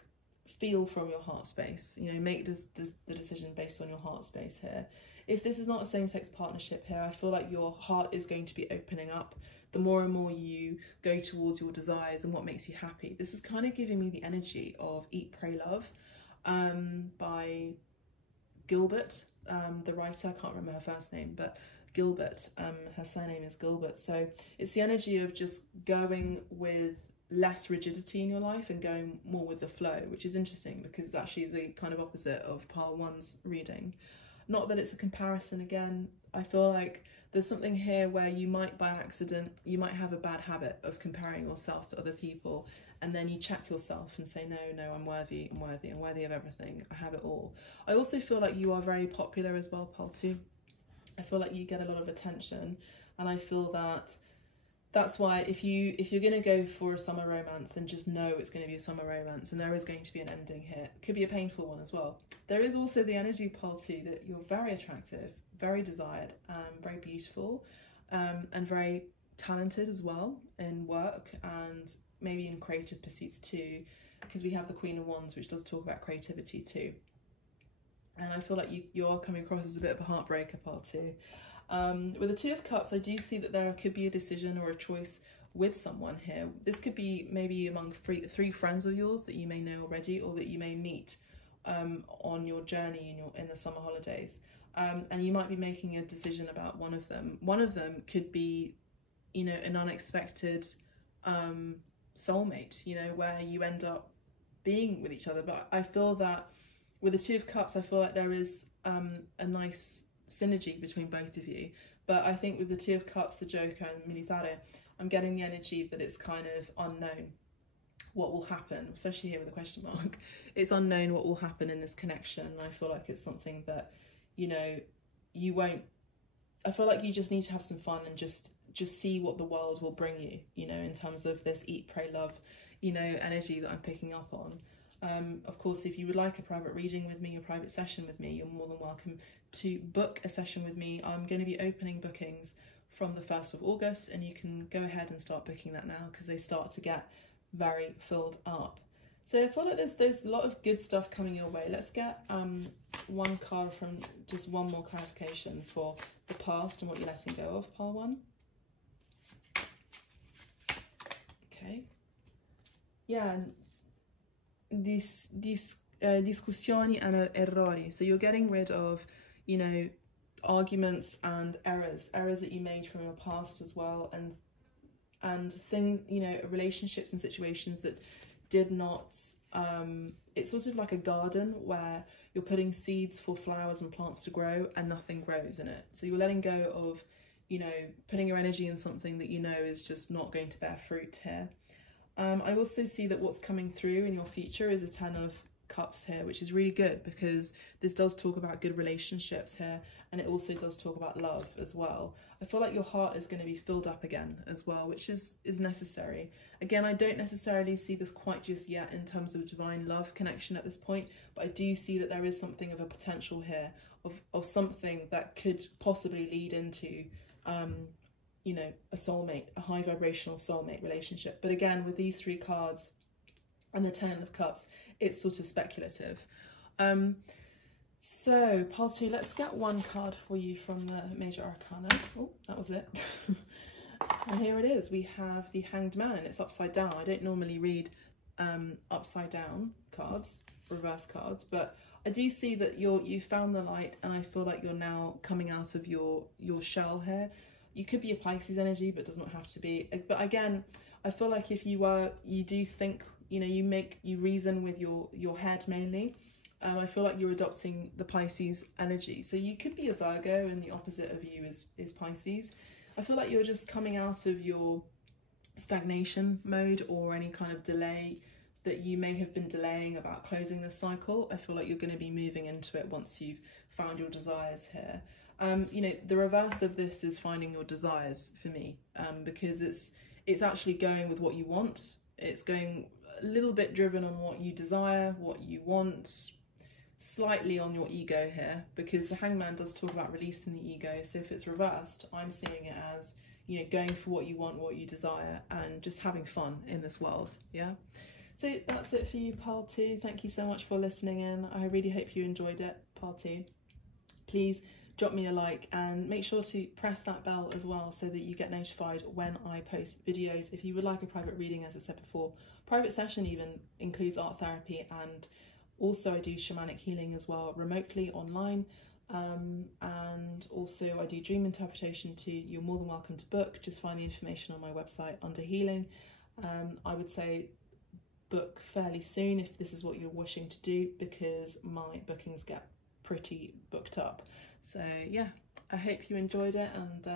feel from your heart space, you know, make the decision based on your heart space here. If this is not a same-sex partnership here, I feel like your heart is going to be opening up the more and more you go towards your desires and what makes you happy. This is kind of giving me the energy of Eat, Pray, Love by Gilbert, the writer. I can't remember her first name, but Gilbert, her surname is Gilbert. So it's the energy of just going with less rigidity in your life and going more with the flow, which is interesting because it's actually the kind of opposite of pile one's reading. Not that it's a comparison again. I feel like there's something here where you might, by accident, you might have a bad habit of comparing yourself to other people, and then you check yourself and say, no, I'm worthy of everything. I have it all. I also feel like you are very popular as well, pile 2. I feel like you get a lot of attention, and I feel that that's why if you're going to go for a summer romance, then just know it's going to be a summer romance, and there is going to be an ending here. It could be a painful one as well. There is also the energy, pile 2, that you're very attractive, very desired, very beautiful, and very talented as well in work and maybe in creative pursuits too, because we have the Queen of Wands, which does talk about creativity too. And I feel like you are coming across as a bit of a heartbreaker, pile 2. With the Two of Cups, I do see that there could be a decision or a choice with someone here. This could be maybe among three friends of yours that you may know already, or that you may meet on your journey in the summer holidays. And you might be making a decision about one of them. One of them could be, you know, an unexpected soulmate, you know, where you end up being with each other. But I feel that with the Two of Cups, I feel like there is a nice synergy between both of you. But I think with the Two of Cups, the Joker and Militare, I'm getting the energy that it's kind of unknown what will happen, especially here with a question mark. It's unknown what will happen in this connection. I feel like it's something that, you know, you won't, I feel like you just need to have some fun and just see what the world will bring you, you know, in terms of this Eat, Pray, Love, you know, energy that I'm picking up on. Of course, if you would like a private reading with me, a private session with me, you're more than welcome to book a session with me. I'm going to be opening bookings from the 1st of August, and you can go ahead and start booking that now because they start to get very filled up. So I feel like there's a lot of good stuff coming your way. Let's get one card from just one more clarification for the past and what you're letting go of, pile 1. Okay. Yeah. Discussioni and errori. So you're getting rid of, you know, arguments and errors that you made from your past as well, and things, you know, relationships and situations that did not, it's sort of like a garden where you're putting seeds for flowers and plants to grow and nothing grows in it. So you're letting go of, you know, putting your energy in something that you know is just not going to bear fruit here. I also see that what's coming through in your future is a 10 Cups here, which is really good because this does talk about good relationships here, and it also does talk about love as well. I feel like your heart is going to be filled up again as well, which is necessary. Again, I don't necessarily see this quite just yet in terms of divine love connection at this point, but I do see that there is something of a potential here of something that could possibly lead into you know, a soulmate, a high vibrational soulmate relationship. But again, with these three cards and the Ten of Cups, it's sort of speculative. So, pile 2, let's get one card for you from the Major Arcana. Oh, that was it. And here it is. We have the Hanged Man, and it's upside down. I don't normally read upside down cards, reverse cards, but I do see that you found the light, and I feel like you're now coming out of your shell here. You could be a Pisces energy, but does not have to be. But again, I feel like if you do think, you know, you reason with your head mainly. I feel like you're adopting the Pisces energy. So you could be a Virgo, and the opposite of you is Pisces. I feel like you're just coming out of your stagnation mode or any kind of delay that you may have been delaying about closing the cycle. I feel like you're going to be moving into it once you've found your desires here. You know, the reverse of this is finding your desires for me, because it's actually going with what you want. It's going a little bit driven on what you desire, what you want, slightly on your ego here, because the Hangman does talk about releasing the ego. So if it's reversed, I'm seeing it as, you know, going for what you want, what you desire, and just having fun in this world. Yeah. So that's it for you, pile 2. Thank you so much for listening in. I really hope you enjoyed it, pile 2. Please drop me a like and make sure to press that bell as well so that you get notified when I post videos. If you would like a private reading, as I said before, private session even includes art therapy, and also I do shamanic healing as well, remotely online, and also I do dream interpretation too. You're more than welcome to book. Just find the information on my website under healing. I would say book fairly soon if this is what you're wishing to do, because my bookings get pretty booked up. So yeah, I hope you enjoyed it, and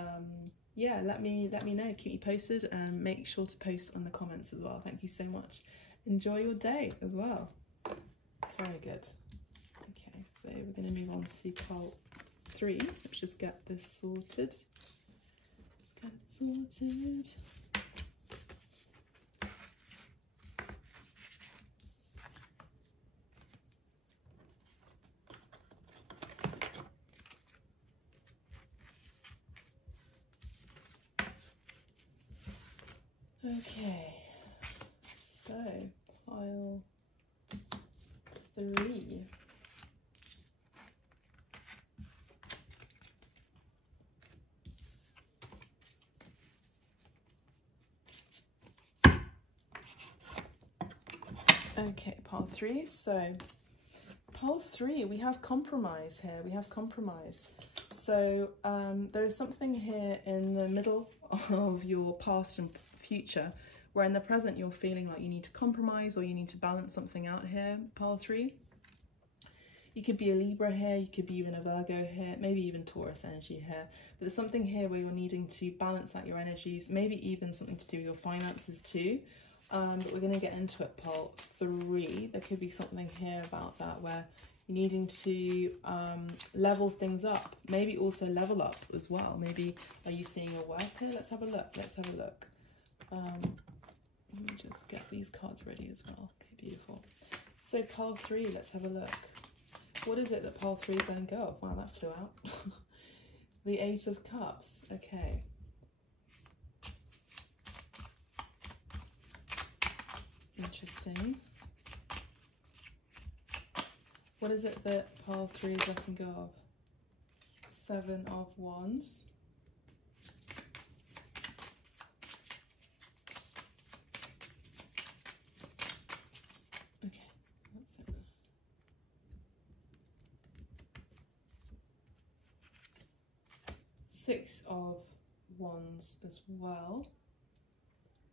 yeah, let me know, keep me posted, and make sure to post on the comments as well. Thank you so much. Enjoy your day as well. Very good. Okay, so we're going to move on to pile 3. Let's just get this sorted. Let's get it sorted. Okay, so pile 3. Okay, pile 3. So pile 3, we have compromise here. We have compromise. So there is something here in the middle of your past and future, where in the present you're feeling like you need to compromise or you need to balance something out here, pile 3. You could be a Libra here, you could be even a Virgo here, maybe even Taurus energy here. But there's something here where you're needing to balance out your energies, maybe even something to do with your finances too. But we're going to get into it, pile 3. There could be something here about that where you're needing to level things up, maybe also level up as well. Maybe are you seeing your worth here? Let's have a look. Let's have a look. Let me just get these cards ready as well. Okay, beautiful. So pile 3, let's have a look. What is it that pile 3 is letting go of? Wow, that flew out. The 8 of Cups. Okay. Interesting. What is it that pile 3 is letting go of? 7 of Wands. Okay, that's it. 6 of Wands as well.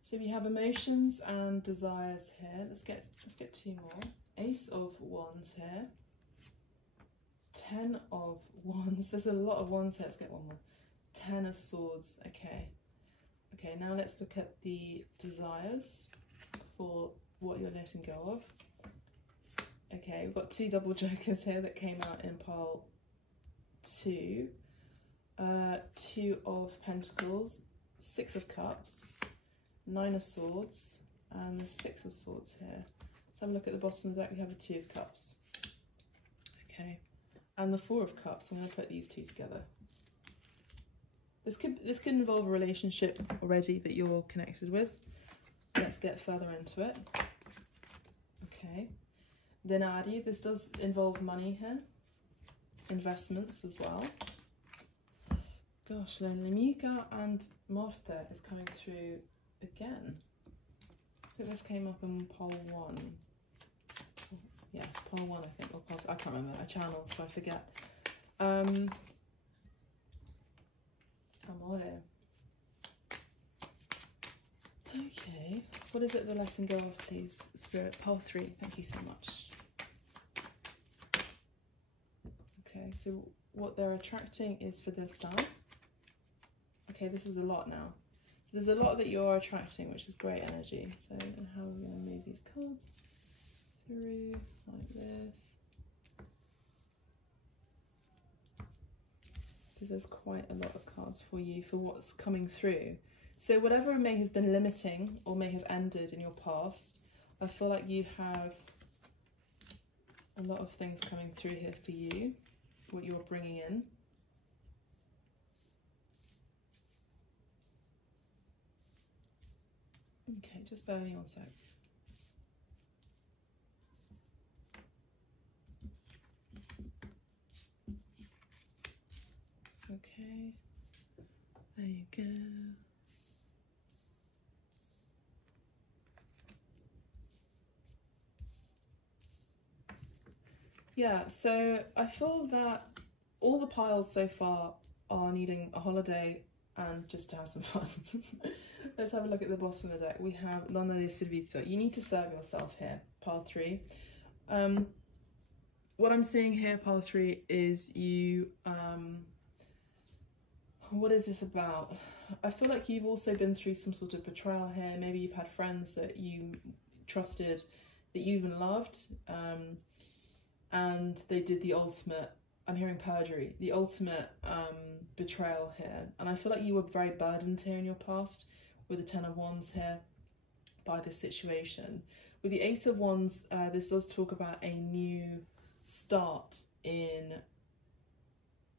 So we have emotions and desires here. Let's get 2 more. Ace of Wands here. 10 of Wands. There's a lot of Wands here. Let's get one more. 10 of Swords. Okay. Okay, now let's look at the desires for what you're letting go of. Okay, we've got 2 double jokers here that came out in pile 2. 2 of Pentacles, 6 of Cups, 9 of Swords, and the 6 of Swords here. Let's have a look at the bottom of the deck. We have a 2 of Cups. Okay, and the 4 of Cups. I'm going to put these 2 together. This could involve a relationship already that you're connected with. Let's get further into it. Okay, Denari. This does involve money here. Investments as well. Gosh, L'Amica and Morte is coming through again. I think this came up in pile 1. Yes, pile 1 I think, or pile 2. I can't remember, I channeled so I forget. Amore. Okay, what is it they're letting go of, please, Spirit? Pile 3, thank you so much. Okay, so what they're attracting is for the fun. Okay, this is a lot now. So there's a lot that you're attracting, which is great energy. So and how are we going to move these cards through like this? Because there's quite a lot of cards for you for what's coming through. So whatever may have been limiting or may have ended in your past, I feel like you have a lot of things coming through here for you, what you're bringing in. Okay, just bear with me 1 sec. Okay, there you go. Yeah, so I feel that all the piles so far are needing a holiday and just to have some fun. Let's have a look at the bottom of the deck. We have Donna di Servizio. You need to serve yourself here, pile 3. What I'm seeing here, pile 3, is you... what is this about? I feel like you've also been through some sort of betrayal here. Maybe you've had friends that you trusted, that you even loved, and they did the ultimate, I'm hearing perjury, the ultimate betrayal here. And I feel like you were very burdened here in your past with the 10 of Wands here by this situation. With the Ace of Wands, this does talk about a new start in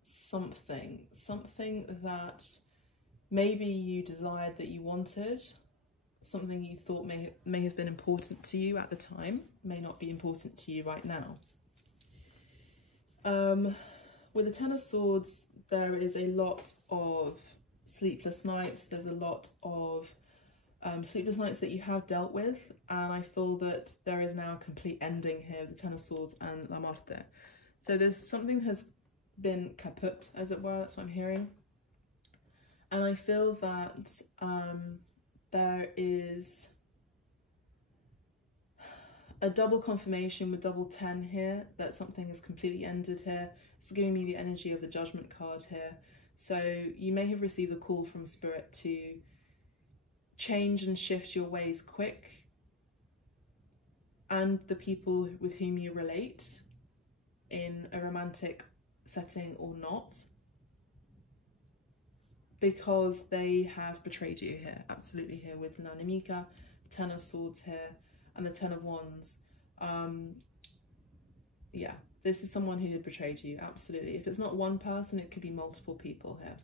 something that maybe you desired, that you wanted, something you thought may have been important to you at the time, may not be important to you right now. With the 10 of Swords, there is a lot of sleepless nights. There's a lot of sleepless nights that you have dealt with, and I feel that there is now a complete ending here with the 10 of Swords and La Morte. So there's something that has been kaput, as it were, that's what I'm hearing. And I feel that there is a double confirmation with double 10 here, that something is completely ended here. It's giving me the energy of the Judgment card here. So you may have received a call from Spirit to change and shift your ways quick, and the people with whom you relate in a romantic setting or not, because they have betrayed you here, absolutely, here with L'Amica, 10 of Swords here, and the 10 of Wands. Yeah, this is someone who had betrayed you, absolutely. If it's not one person, it could be multiple people here.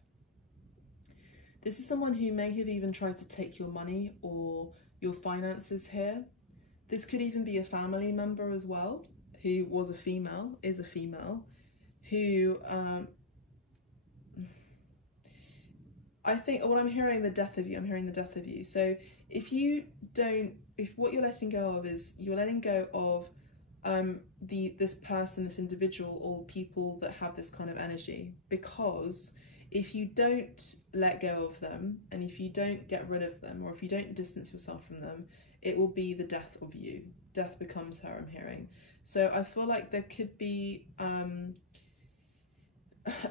This is someone who may have even tried to take your money or your finances here. This could even be a family member as well, who was a female, is a female, who, I think what I'm hearing, the death of you, I'm hearing the death of you. So if what you're letting go of is, you're letting go of this person, this individual, or people that have this kind of energy, because if you don't let go of them, and if you don't get rid of them, or if you don't distance yourself from them, it will be the death of you. Death becomes her, I'm hearing. So I feel like there could be an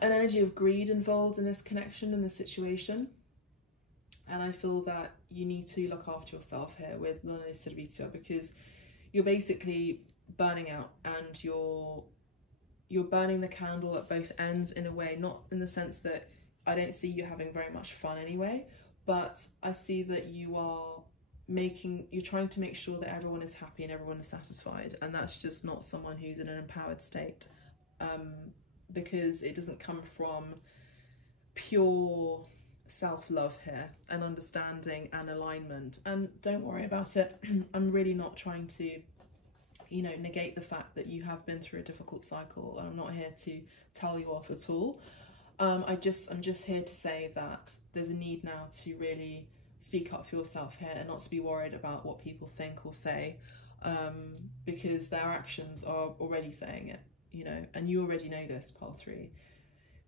energy of greed involved in this connection, in this situation. And I feel that you need to look after yourself here with non servizio, because you're basically burning out, and you're burning the candle at both ends in a way, not in the sense that I don't see you having very much fun anyway, but I see that you're trying to make sure that everyone is happy and everyone is satisfied, and that's just not someone who's in an empowered state, because it doesn't come from pure self-love here and understanding and alignment. And don't worry about it. I'm really not trying to, you know, negate the fact that you have been through a difficult cycle. I'm not here to tell you off at all. I'm just here to say that there's a need now to really speak up for yourself here and not to be worried about what people think or say, because their actions are already saying it, you know, and you already know this, pile 3.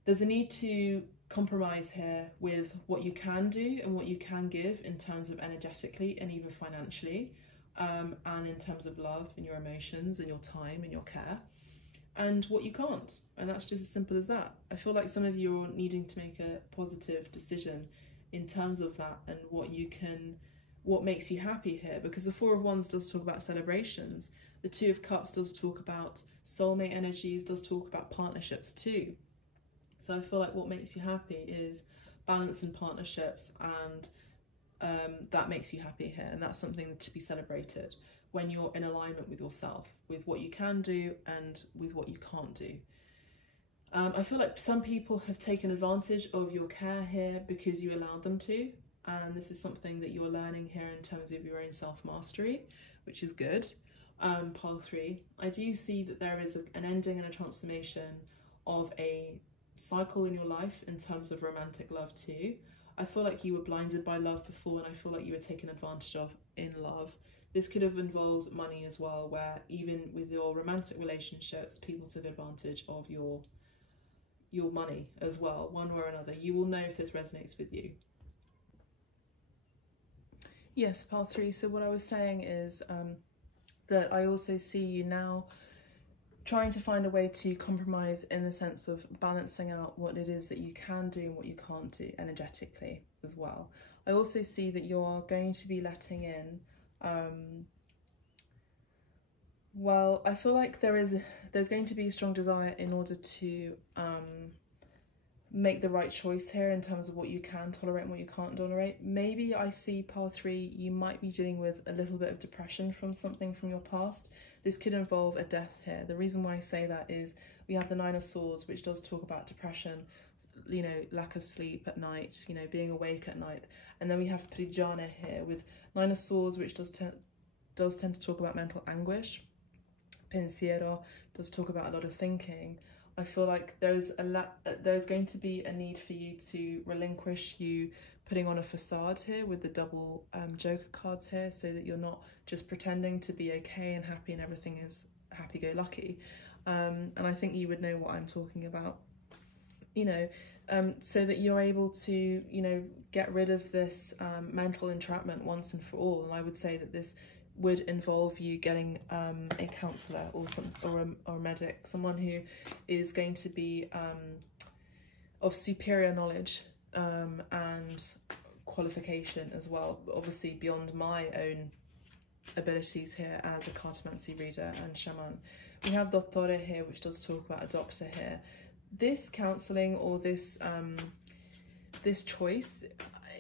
There's a need to compromise here with what you can do and what you can give in terms of energetically and even financially, and in terms of love and your emotions and your time and your care, and what you can't. And that's just as simple as that. I feel like some of you are needing to make a positive decision in terms of that and what makes you happy here, because the 4 of Wands does talk about celebrations. The 2 of Cups does talk about soulmate energies, does talk about partnerships too. So I feel like what makes you happy is balance in partnerships, and that makes you happy here, and that's something to be celebrated when you're in alignment with yourself, with what you can do and with what you can't do. I feel like some people have taken advantage of your care here because you allowed them to, and this is something that you're learning here in terms of your own self-mastery, which is good. Pile 3, I do see that there is an ending and a transformation of a cycle in your life in terms of romantic love too. I feel like you were blinded by love before, and I feel like you were taken advantage of in love. This could have involved money as well, where even with your romantic relationships, people took advantage of your money as well, one way or another. You will know if this resonates with you. Yes, pile 3. So what I was saying is that I also see you now trying to find a way to compromise in the sense of balancing out what it is that you can do and what you can't do energetically as well. I also see that you're going to be letting in, well, I feel like there's going to be a strong desire in order to make the right choice here in terms of what you can tolerate and what you can't tolerate. Maybe I see, pile 3, you might be dealing with a little bit of depression from something from your past. This could involve a death here. The reason why I say that is we have the 9 of Swords, which does talk about depression, you know, lack of sleep at night, you know, being awake at night. And then we have Prijana here with 9 of Swords, which does tend to talk about mental anguish. Pensiero does talk about a lot of thinking. I feel like there's going to be a need for you to relinquish you putting on a facade here with the double Joker cards here, so that you're not just pretending to be okay and happy and everything is happy-go-lucky. And I think you would know what I'm talking about, you know, so that you're able to, you know, get rid of this mental entrapment once and for all. And I would say that this would involve you getting a counsellor or a medic, someone who is going to be of superior knowledge and qualification as well, obviously beyond my own abilities here as a cartomancy reader and shaman. We have Dottore here, which does talk about a doctor here. This counselling or this this choice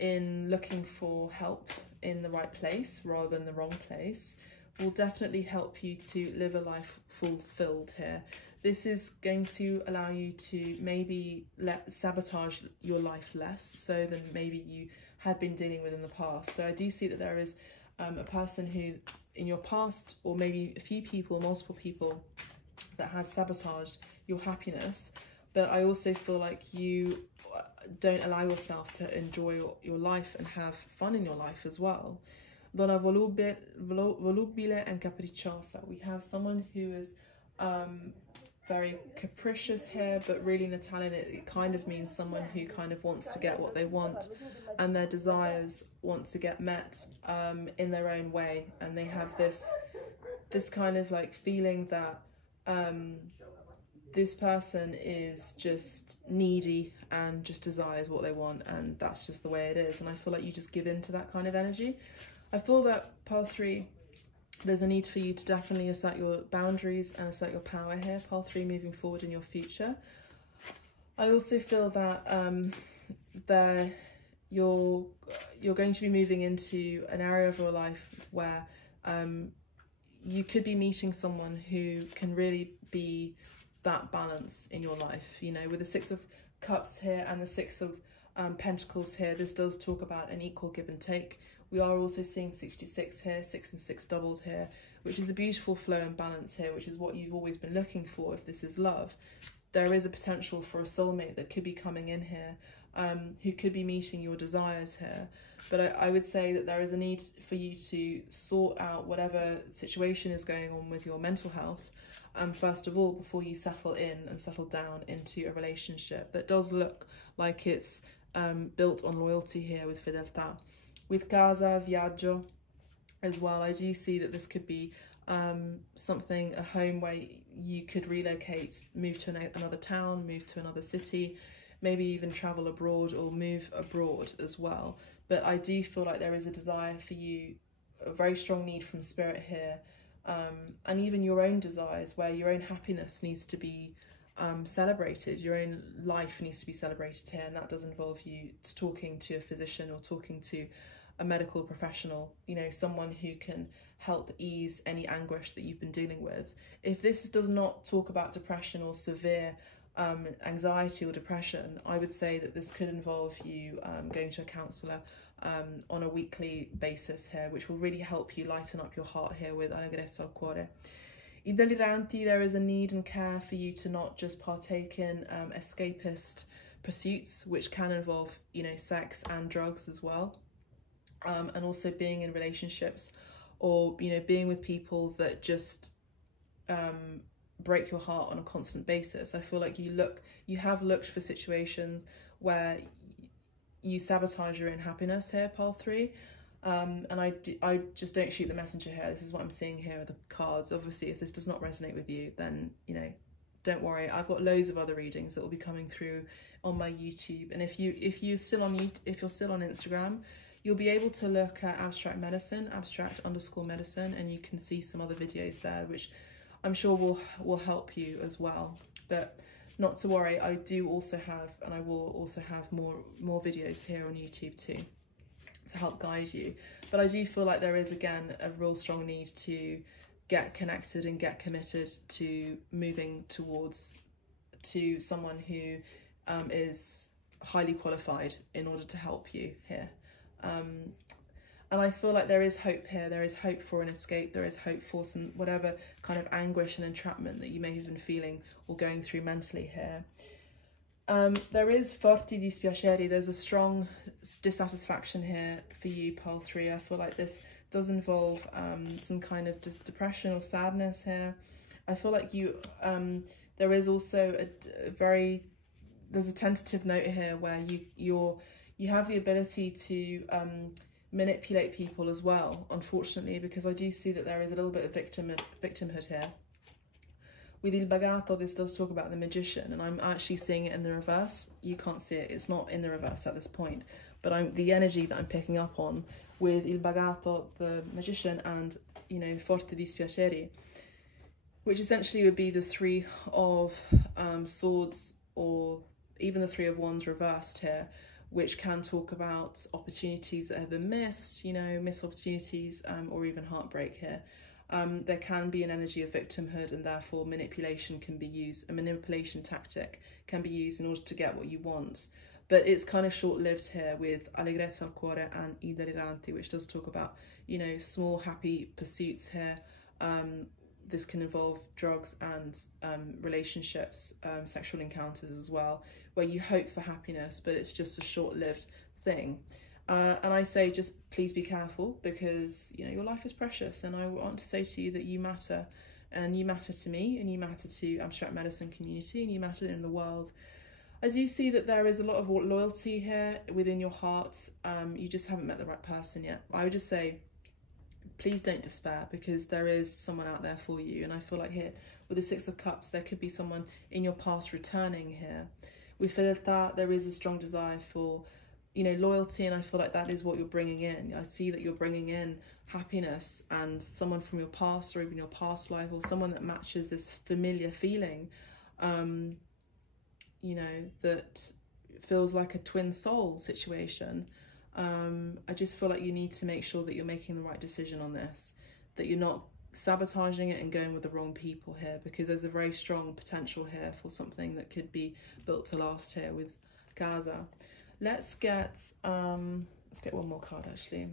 in looking for help in the right place rather than the wrong place will definitely help you to live a life fulfilled here. This is going to allow you to maybe sabotage your life less so than maybe you had been dealing with in the past. So I do see that there is a person who in your past, or maybe a few people, multiple people, that had sabotaged your happiness. But I also feel like you don't allow yourself to enjoy your life and have fun in your life as well. Donna volubile and capricciosa. We have someone who is very capricious here, but really in Italian it kind of means someone who kind of wants to get what they want and their desires want to get met in their own way, and they have this kind of like feeling that this person is just needy and just desires what they want, and that's just the way it is. And I feel like you just give in to that kind of energy. I feel that pile 3, There's a need for you to definitely assert your boundaries and assert your power here, pile 3, moving forward in your future. I also feel that you're going to be moving into an area of your life where you could be meeting someone who can really be that balance in your life. You know, with the 6 of Cups here and the 6 of Pentacles here, this does talk about an equal give and take. We are also seeing 66 here, 6 and 6 doubled here, which is a beautiful flow and balance here, which is what you've always been looking for if this is love. There is a potential for a soulmate that could be coming in here, who could be meeting your desires here. But I would say that there is a need for you to sort out whatever situation is going on with your mental health, first of all, before you settle in and settle down into a relationship that does look like it's built on loyalty here with fedeltà. With casa, viaggio as well, I do see that this could be something, a home where you could relocate, move to another town, move to another city, maybe even travel abroad or move abroad as well. But I do feel like there is a desire for you, a very strong need from spirit here, and even your own desires, where your own happiness needs to be celebrated, your own life needs to be celebrated here, and that does involve you talking to a physician or talking to a medical professional, you know, someone who can help ease any anguish that you've been dealing with. If this does not talk about depression or severe anxiety or depression, I would say that this could involve you going to a counsellor on a weekly basis here, which will really help you lighten up your heart here with Allegrezza al Cuore. I deliranti, there is a need and care for you to not just partake in escapist pursuits, which can involve, you know, sex and drugs as well, and also being in relationships or, you know, being with people that just break your heart on a constant basis. I feel like you have looked for situations where you sabotage your own happiness here, pile 3. And I just don't shoot the messenger here. This is what I'm seeing here with the cards. Obviously, if this does not resonate with you, then, you know, don't worry. I've got loads of other readings that will be coming through on my YouTube. And if you're still on Instagram, you'll be able to look at abstract medicine, abstract_medicine, and you can see some other videos there, which I'm sure will help you as well. But not to worry, I do also have, and I will also have more videos here on YouTube too, to help guide you. But I do feel like there is, again, a real strong need to get connected and get committed to moving to someone who is highly qualified in order to help you here. And I feel like there is hope here. There is hope for an escape. There is hope for some whatever kind of anguish and entrapment that you may have been feeling or going through mentally here. There is forti dispiaceri. There's a strong dissatisfaction here for you, pile 3. I feel like this does involve some kind of depression or sadness here. I feel like there is also there's a tentative note here where you have the ability to manipulate people as well, unfortunately, because I do see that there is a little bit of victimhood here. With Il Bagato, this does talk about the magician, and I'm actually seeing it in the reverse. You can't see it, it's not in the reverse at this point, but the energy that I'm picking up on with Il Bagato, the magician, and, you know, Forte Dispiaceri, which essentially would be the 3 of swords, or even the 3 of wands reversed here, which can talk about opportunities that have been missed, you know, missed opportunities, or even heartbreak here. There can be an energy of victimhood, and therefore manipulation can be used. A manipulation tactic can be used in order to get what you want. But it's kind of short-lived here with Allegrezza al Cuore and I deliranti, which does talk about, you know, small happy pursuits here. This can involve drugs and relationships, sexual encounters as well, where you hope for happiness, but it's just a short-lived thing. And I say, just please be careful, because, you know, your life is precious, and I want to say to you that you matter, and you matter to me, and you matter to abstract medicine community, and you matter in the world. I do see that there is a lot of loyalty here within your heart. You just haven't met the right person yet. I would just say, please don't despair, because there is someone out there for you. And I feel like here with the 6 of Cups, there could be someone in your past returning here. With fedeltà, there is a strong desire for, you know, loyalty, and I feel like that is what you're bringing in. I see that you're bringing in happiness, and someone from your past or even your past life, or someone that matches this familiar feeling, you know, that feels like a twin soul situation. I just feel like you need to make sure that you're making the right decision on this, that you're not sabotaging it and going with the wrong people here, because there's a very strong potential here for something that could be built to last here with Casa. Let's get one more card actually.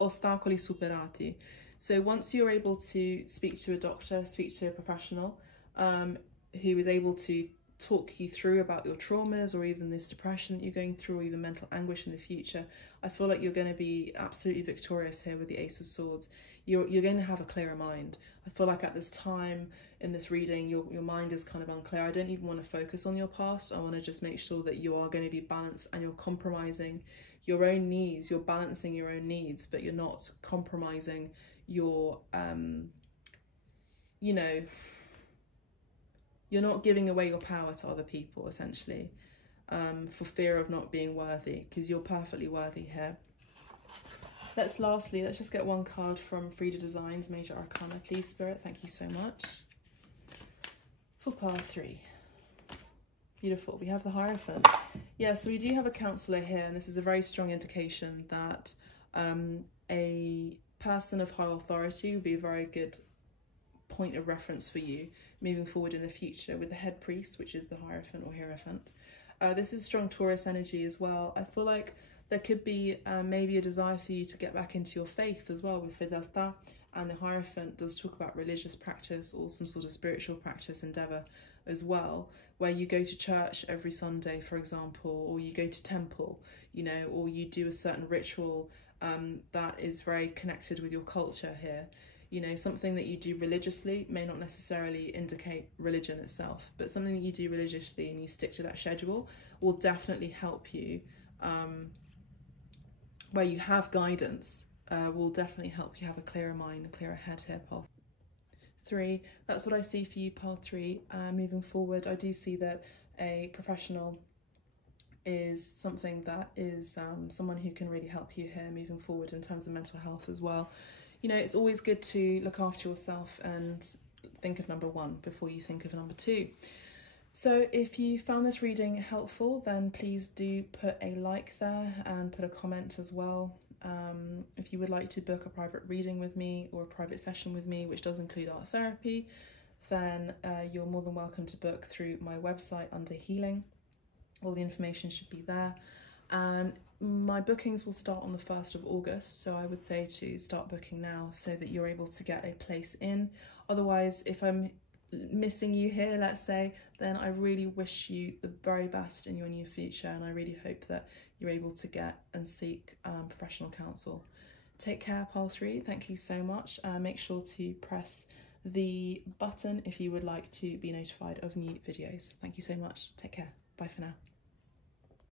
Ostacoli superati. So once you're able to speak to a doctor, speak to a professional who is able to talk you through about your traumas, or even this depression that you're going through, or even mental anguish in the future, I feel like you're going to be absolutely victorious here with the Ace of Swords. You're going to have a clearer mind. I feel like at this time in this reading, your mind is kind of unclear. I don't even want to focus on your past. I want to just make sure that you are going to be balanced, and you're compromising your own needs. You're balancing your own needs, but you're not compromising your, you know, you're not giving away your power to other people, essentially, for fear of not being worthy, because you're perfectly worthy here. Let's just get one card from Frida Designs, Major Arcana, please, Spirit. Thank you so much. For pile 3. Beautiful. We have the Hierophant. Yeah, so we do have a counselor here, and this is a very strong indication that a person of high authority would be a very good point of reference for you moving forward in the future, with the head priest, which is the Hierophant or Hierophant. This is strong Taurus energy as well. I feel like there could be maybe a desire for you to get back into your faith as well with Fedelta, and the Hierophant does talk about religious practice or some sort of spiritual practice endeavour as well, where you go to church every Sunday, for example, or you go to temple, you know, or you do a certain ritual that is very connected with your culture here. You know, something that you do religiously may not necessarily indicate religion itself, but something that you do religiously and you stick to that schedule will definitely help you, where you have guidance, will definitely help you have a clearer mind, a clearer head here, pile 3. That's what I see for you, pile 3. Moving forward, I do see that a professional is something that is someone who can really help you here moving forward in terms of mental health as well. You know, it's always good to look after yourself and think of number 1 before you think of number 2. So if you found this reading helpful, then please do put a like there and put a comment as well. If you would like to book a private reading with me or a private session with me, which does include art therapy, then you're more than welcome to book through my website under healing. All the information should be there. And my bookings will start on the 1st of August, so I would say to start booking now so that you're able to get a place in. Otherwise, if I'm missing you here, let's say, then I really wish you the very best in your new future, and I really hope that you're able to get and seek professional counsel. Take care, pile 3. Thank you so much. Make sure to press the button if you would like to be notified of new videos. Thank you so much. Take care. Bye for now.